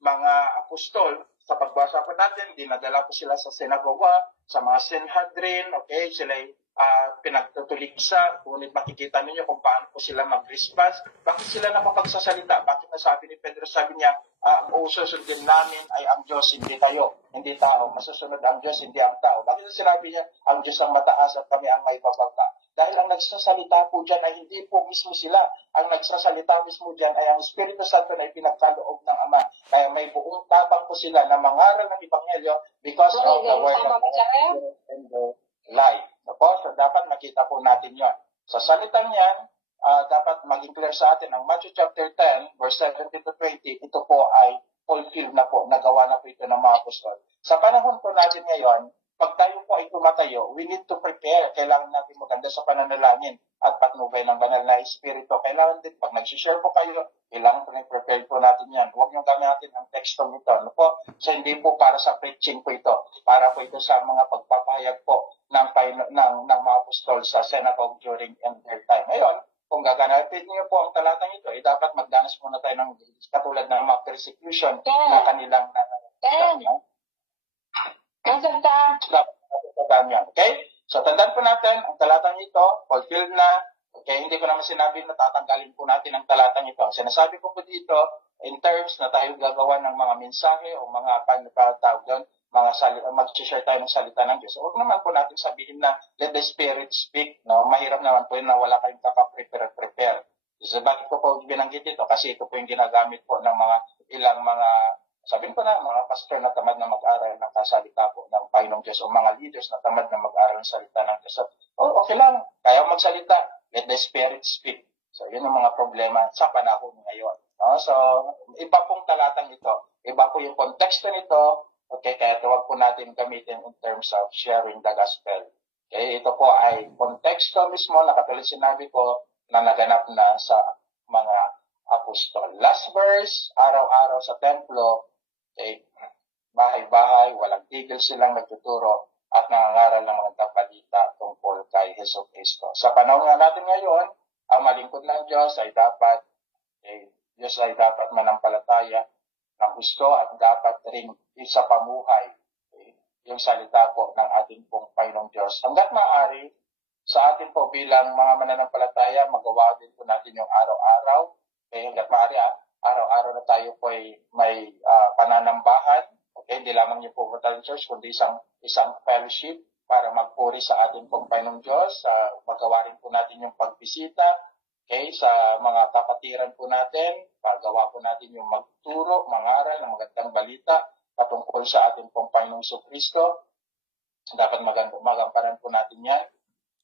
mga apostol, sa pagbasa po natin, dinadala po sila sa sinagoga, sa mga Sanhedrin, okay, sila'y pinagtutuligsa, ngunit makikita ninyo kung paano po sila mag-response. Bakit sila nakapagsasalita? Bakit nasabi ni Pedro, sabi niya, ang ususundin namin ay ang Diyos, hindi tayo, hindi tao. Masusunod ang Diyos, hindi ang tao. Bakit sinabi niya, ang Diyos ang mataas at kami ang may papagta? Dahil ang nagsasalita po dyan ay hindi po mismo sila. Ang nagsasalita mismo dyan ay ang Espiritu Santo na ipinagkaloob ng Ama. Kaya may buong tapang po sila na mangaral ng Ebanghelyo because of the word of God and the life. So dapat makita po natin yon. Sa salitang yan, dapat maging clear sa atin ang Matthew chapter 10, verse 17 to 20, ito po ay fulfilled na po, nagawa na po ito ng mga apostol. Sa panahon po natin ngayon, pag tayo po ay tumatayo, we need to prepare. Kailangan natin maganda sa pananalangin at patnubay ng banal na Espiritu. Kailangan din, pag nag-share po kayo, kailangan po prepare po natin yan. Huwag nyo gamitin ang tekstong ito. Ano po? So, hindi po para sa preaching po ito. Para po ito sa mga pagpapahayag po ng mga apostol sa synagogue during end their time. Ngayon, kung gaganapin niyo po ang talatang ito, dapat magdanas muna tayo ng katulad ng mga persecution na kanilang okay? So, tandaan po natin, ang talatang ito, fulfilled na. Okay, hindi ko naman sinabi na tatanggalin po natin ang talatang ito. Sinasabi ko po dito, in terms na tayo gagawa ng mga mensahe o mga panatawag doon, mag-share tayo ng salita ng Diyos. Huwag naman po natin sabihin na let the Spirit speak. No? Mahirap naman po yun na wala kayong kaka-prepare. So, bakit ko po binanggit ito? Kasi ito po yung ginagamit po ng ilang mga sabihin ko na, mga pastor na tamad na mag-aral ng kasalita po ng Panginoong Diyos o mga leaders na tamad na mag-aral ng salita ng Diyos. So, okay lang, kaya magsalita. Let the Spirit speak. So, yun ang mga problema sa panahon ngayon. No? So, iba pong talatang ito. Iba po yung konteksto nito. Okay, kaya huwag po natin gamitin in terms of sharing the gospel. Okay, ito po ay konteksto mismo na katulad sinabi ko na naganap na sa mga apostol. Last verse, araw-araw sa templo, okay, bahay-bahay, walang tigil silang nagtuturo at nangangaral ng mga balita tungkol kay Hesus Kristo. Sa panahon nga natin ngayon, ang malingkod ng Diyos ay dapat manampalataya ng gusto at dapat rin isa pamuhay yung salita po ng ating pong Panginoong Diyos. Hanggat maaari, sa atin po bilang mga mananampalataya, magawa din po natin yung araw-araw. Okay, hanggat maaari, araw-araw na tayo po ay may pananambahan. Okay, hindi lamang niyo po punta ng church, kundi isang fellowship para magpuri sa ating pong Panginoong Diyos. Magawa rin po natin yung pagbisita. Okay, sa mga kapatiran po natin, pagawa po natin yung magturo, mangaral ng magandang balita patungkol sa ating pong Panginoong Kristo. Dapat magampanan po natin yan.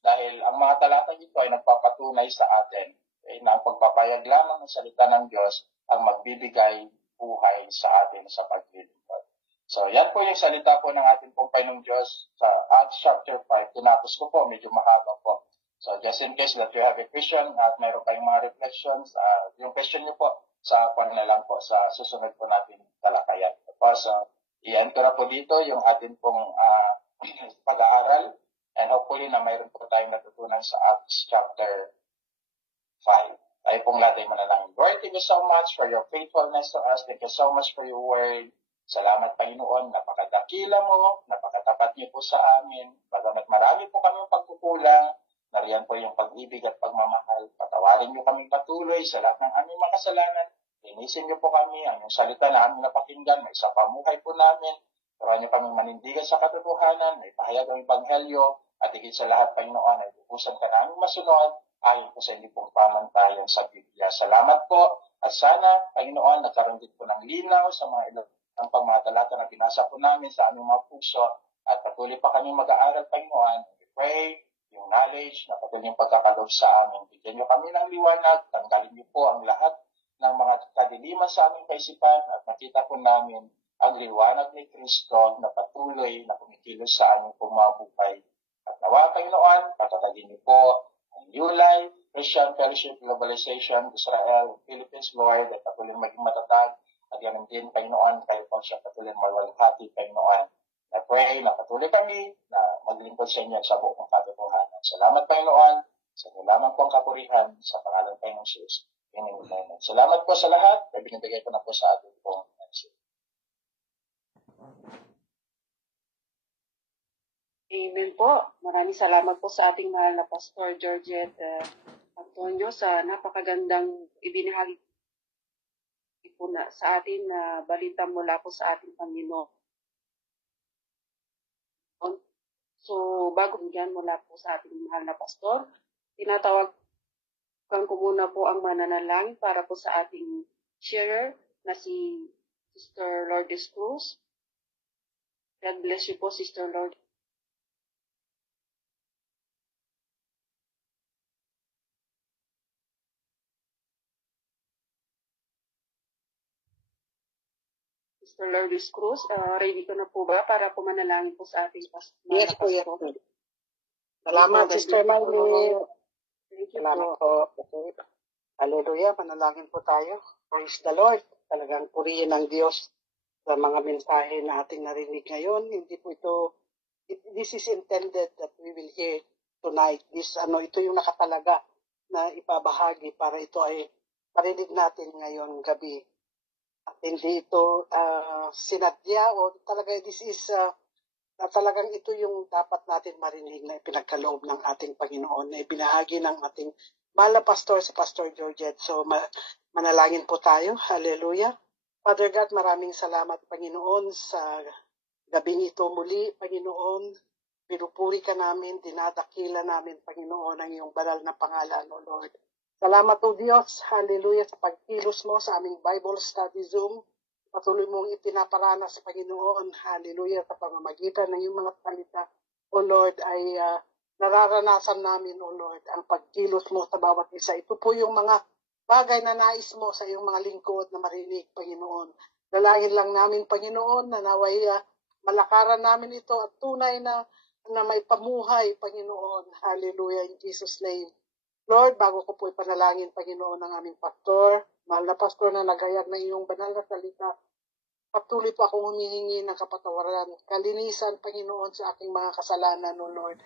Dahil ang mga talatang ito ay nagpapatunay sa atin na ang pagpapayag lamang ng salita ng Diyos ang magbibigay buhay sa atin sa paglilingkod. So, yan po yung salita po ng ating pong Panginoong Diyos sa Acts chapter 5. Tinapos ko po, medyo mahaba po. So, just in case that you have a question at mayroon kayong mga reflections, yung question niyo po sa na lang po sa susunod po natin talakayan. So, i-end ko na po dito yung ating pong pag-aaral and hopefully na mayroon po tayong natutunan sa Acts chapter 5. Tayo pong lahat ay manalangin. Lord, thank you so much for your faithfulness to us. Thank you so much for your word. Salamat, Panginoon. Napakadakila mo, napakatapat niyo po sa amin. Bagamat marami po kami pagkukulang, nariyan po yung pag-ibig at pagmamahal. Patawarin niyo kami patuloy sa lahat ng aming makasalanan. Linisin niyo po kami ang yung salita na aming napakinggan. May sa pamuhay po namin. Turuan niyo kami manindigan sa katotohanan. May pahayag ang Ebanghelyo. At higit sa lahat, Panginoon, ay bukusan ka namin masunod ayon po sa hindi pong pamantayan sa Biblia. Salamat po. At sana, Panginoon, nagkaroon din po ng linaw sa mga ilang mga talata na binasa po namin sa aming mga puso. At patuloy pa kami mag-aaral, Panginoon. We pray yung knowledge na patuloy yung pagkakaloob sa amin. Bigyan niyo kami ng liwanag, tanggalin niyo po ang lahat ng mga kadiliman sa aming kaisipan at makita po namin ang liwanag ni Kristo na patuloy na kumikilos sa aming pumabuhay. At nawa, Panginoon, patatagin niyo po ang New Life, Christian Fellowship, Globalization, Israel, Philippines, Lord, at patuloy maging matatag. At yan din, Panginoon, kayo po siya patuloy mawaluhati, Panginoon. I pray na patuloy kami na maglingkod sa inyo sa buong katotohanan. Salamat, Panginoon, sa inyo lamang po ang kapurihan sa pangalan ng Jesus. Salamat po sa lahat. Binibigay ko na po sa ating pong message. Amen po. Maraming salamat po sa ating mahal na Pastor Georgette Antonio sa napakagandang ibinahagi po na sa atin na balita mula po sa ating Panginoon. So, bago yan mula po sa ating mahal na pastor, tinatawagan ko muna po ang mananalangin para po sa ating sharer na si Sister Lourdes Cruz. God bless you po, Sister Lourdes. Mr. Lourdes Cruz, ready ka na po ba para pumanalangin po sa ating pastor? Yes po, yes po. Salamat, Sister Marlene. Salamat po. Okay. Hallelujah, manalangin po tayo. Praise the Lord. Talagang purihin ng Diyos sa mga mensahe na ating narinig ngayon. Hindi po ito, this is intended that we will hear tonight. Ito yung nakatalaga na ipabahagi para ito ay marinig natin ngayon gabi. At hindi ito sinadya o talaga talagang ito yung dapat natin marinig na ipinagkaloob ng ating Panginoon na ibinahagi ng ating mahal na pastor, si Pastor Georgette. So manalangin po tayo. Hallelujah. Father God, maraming salamat Panginoon sa gabing ito muli. Panginoon, pinupuri ka namin, dinadakila namin Panginoon ang iyong banal na pangalan, O Lord. Salamat o Diyos, hallelujah, sa pagkilos mo sa aming Bible Study Zoom. Patuloy mong ipinaparanas sa Panginoon, hallelujah, sa pamamagitan ng iyong mga salita. O Lord, ay nararanasan namin, O Lord, ang pagkilos mo sa bawat isa. Ito po yung mga bagay na nais mo sa iyong mga lingkod na marinig, Panginoon. Dalangin lang namin, Panginoon, na naway malakaran namin ito at tunay na may pamuhay, Panginoon. Hallelujah, in Jesus' name. Lord, bago ko po ipanalangin, Panginoon, ng aming pastor, mahal na pastor na nagayag na iyong banal na salita, patuloy po akong humihingi ng kapatawaran, kalinisan, Panginoon, sa aking mga kasalanan, O Lord.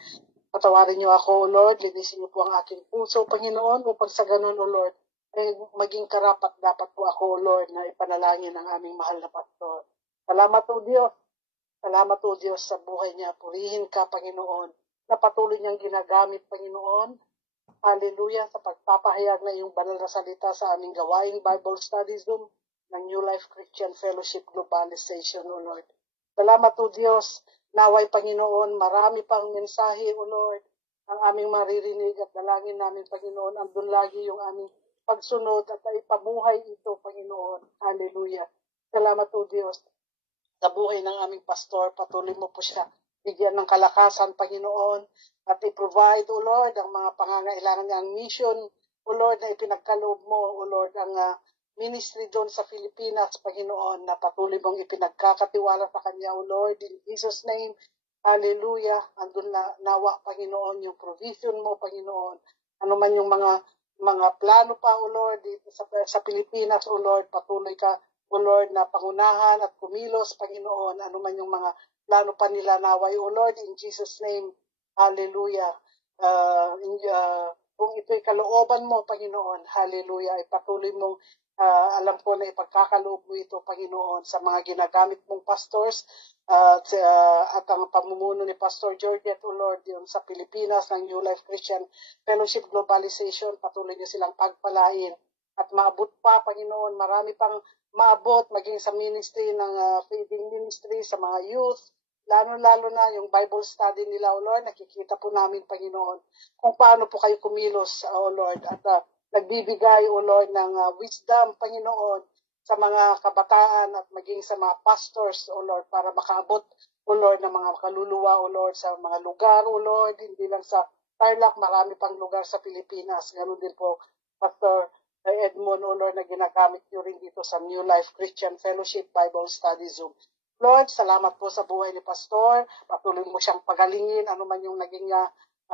Patawarin niyo ako, O Lord, linisin niyo po ang aking puso, Panginoon, upang sa ganun, O Lord, ay maging karapat dapat po ako, O Lord, na ipanalangin ang aming mahal na pastor. Salamat o Diyos. Salamat o Diyos sa buhay niya. Purihin ka, Panginoon, na patuloy niyang ginagamit, Panginoon. Hallelujah, sa pagpapahayag na iyong banal na salita sa aming gawaing Bible Study Zoom ng New Life Christian Fellowship Globalization, O Lord. Salamat o Diyos. Naway, Panginoon, marami pang mensahe, O Lord, ang aming maririnig at dalangin namin, Panginoon. Andun lagi yung aming pagsunod at ipamuhay ito, Panginoon. Hallelujah. Salamat o Diyos. Sa buhay ng aming pastor, patuloy mo po siya bigyan ng kalakasan, Panginoon, at i-provide, O Lord, ang mga pangangailangan niya, ang mission, O Lord, na ipinagkaloob mo, O Lord, ang ministry doon sa Pilipinas, Panginoon, na patuloy mong ipinagkakatiwala sa kanya, O Lord, in Jesus' name, hallelujah, andun na nawa, Panginoon, yung provision mo, Panginoon, ano man yung mga plano pa, O Lord, dito sa Pilipinas, O Lord, patuloy ka, O Lord, na pangunahan at kumilos, Panginoon, ano man yung mga plano pa nila naway, O Lord, in Jesus' name, hallelujah. Kung ito'y kalooban mo, Panginoon, hallelujah, ay patuloy mong alam ko na ipagkakaloob mo ito, Panginoon, sa mga ginagamit mong pastors at ang pamumuno ni Pastor Georgette, O Lord, yung sa Pilipinas ng New Life Christian Fellowship Globalization, patuloy niyo silang pagpalain at maabot pa, Panginoon, marami pang maabot, maging sa ministry ng feeding ministry, sa mga youth, lalo-lalo na yung Bible study nila, O Lord, nakikita po namin, Panginoon, kung paano po kayo kumilos, O Lord, at nagbibigay, O Lord, ng wisdom, Panginoon, sa mga kabataan at maging sa mga pastors, O Lord, para makaabot, O Lord, ng mga kaluluwa, O Lord, sa mga lugar, O Lord, hindi lang sa Tarlac, marami pang lugar sa Pilipinas. Ganun din po, Pastor Edmond, O Lord, na ginagamit nyo rin dito sa New Life Christian Fellowship Bible Study Zoom. Lord, salamat po sa buhay ni Pastor. Patuloy mo siyang pagalingin, ano man yung naging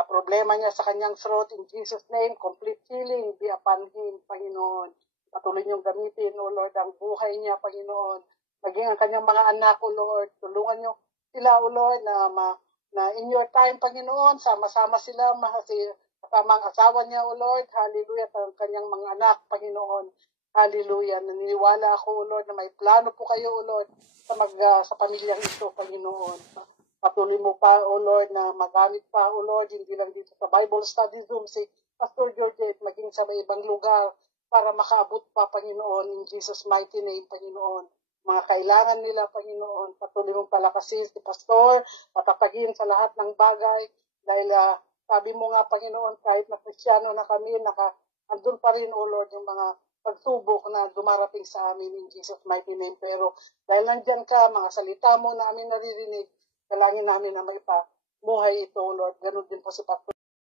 problema niya sa kanyang throat. In Jesus' name, complete healing be upon him, Panginoon. Patuloy niyong gamitin, O Lord, ang buhay niya, Panginoon. Maging ang kanyang mga anak, O Lord. Tulungan niyo sila, O Lord, na in your time, Panginoon, sama-sama sila, kasama ang asawa niya, O Lord. Hallelujah, at ang kanyang mga anak, Panginoon. Hallelujah. Naniniwala ako, O Lord, na may plano po kayo, O Lord, sa pamilyang ito, Panginoon. Patuloy mo pa, O Lord, na magamit pa, O Lord, hindi lang dito sa Bible Study Zoom, si Pastor Georgette, maging sa may ibang lugar para makaabot pa, Panginoon, in Jesus' mighty name, Panginoon. Mga kailangan nila, Panginoon, patuloy mong palakasin si Pastor, patatagin sa lahat ng bagay, dahil sabi mo nga, Panginoon, kahit na Kristyano na kami, andun pa rin, O Lord, yung mga pagsubok na dumarating sa amin in Jesus' mighty name. Pero dahil nandyan ka, mga salita mo na amin naririnig, kailangan namin na maipamuhay ito, Lord. Ganun din po si Pastor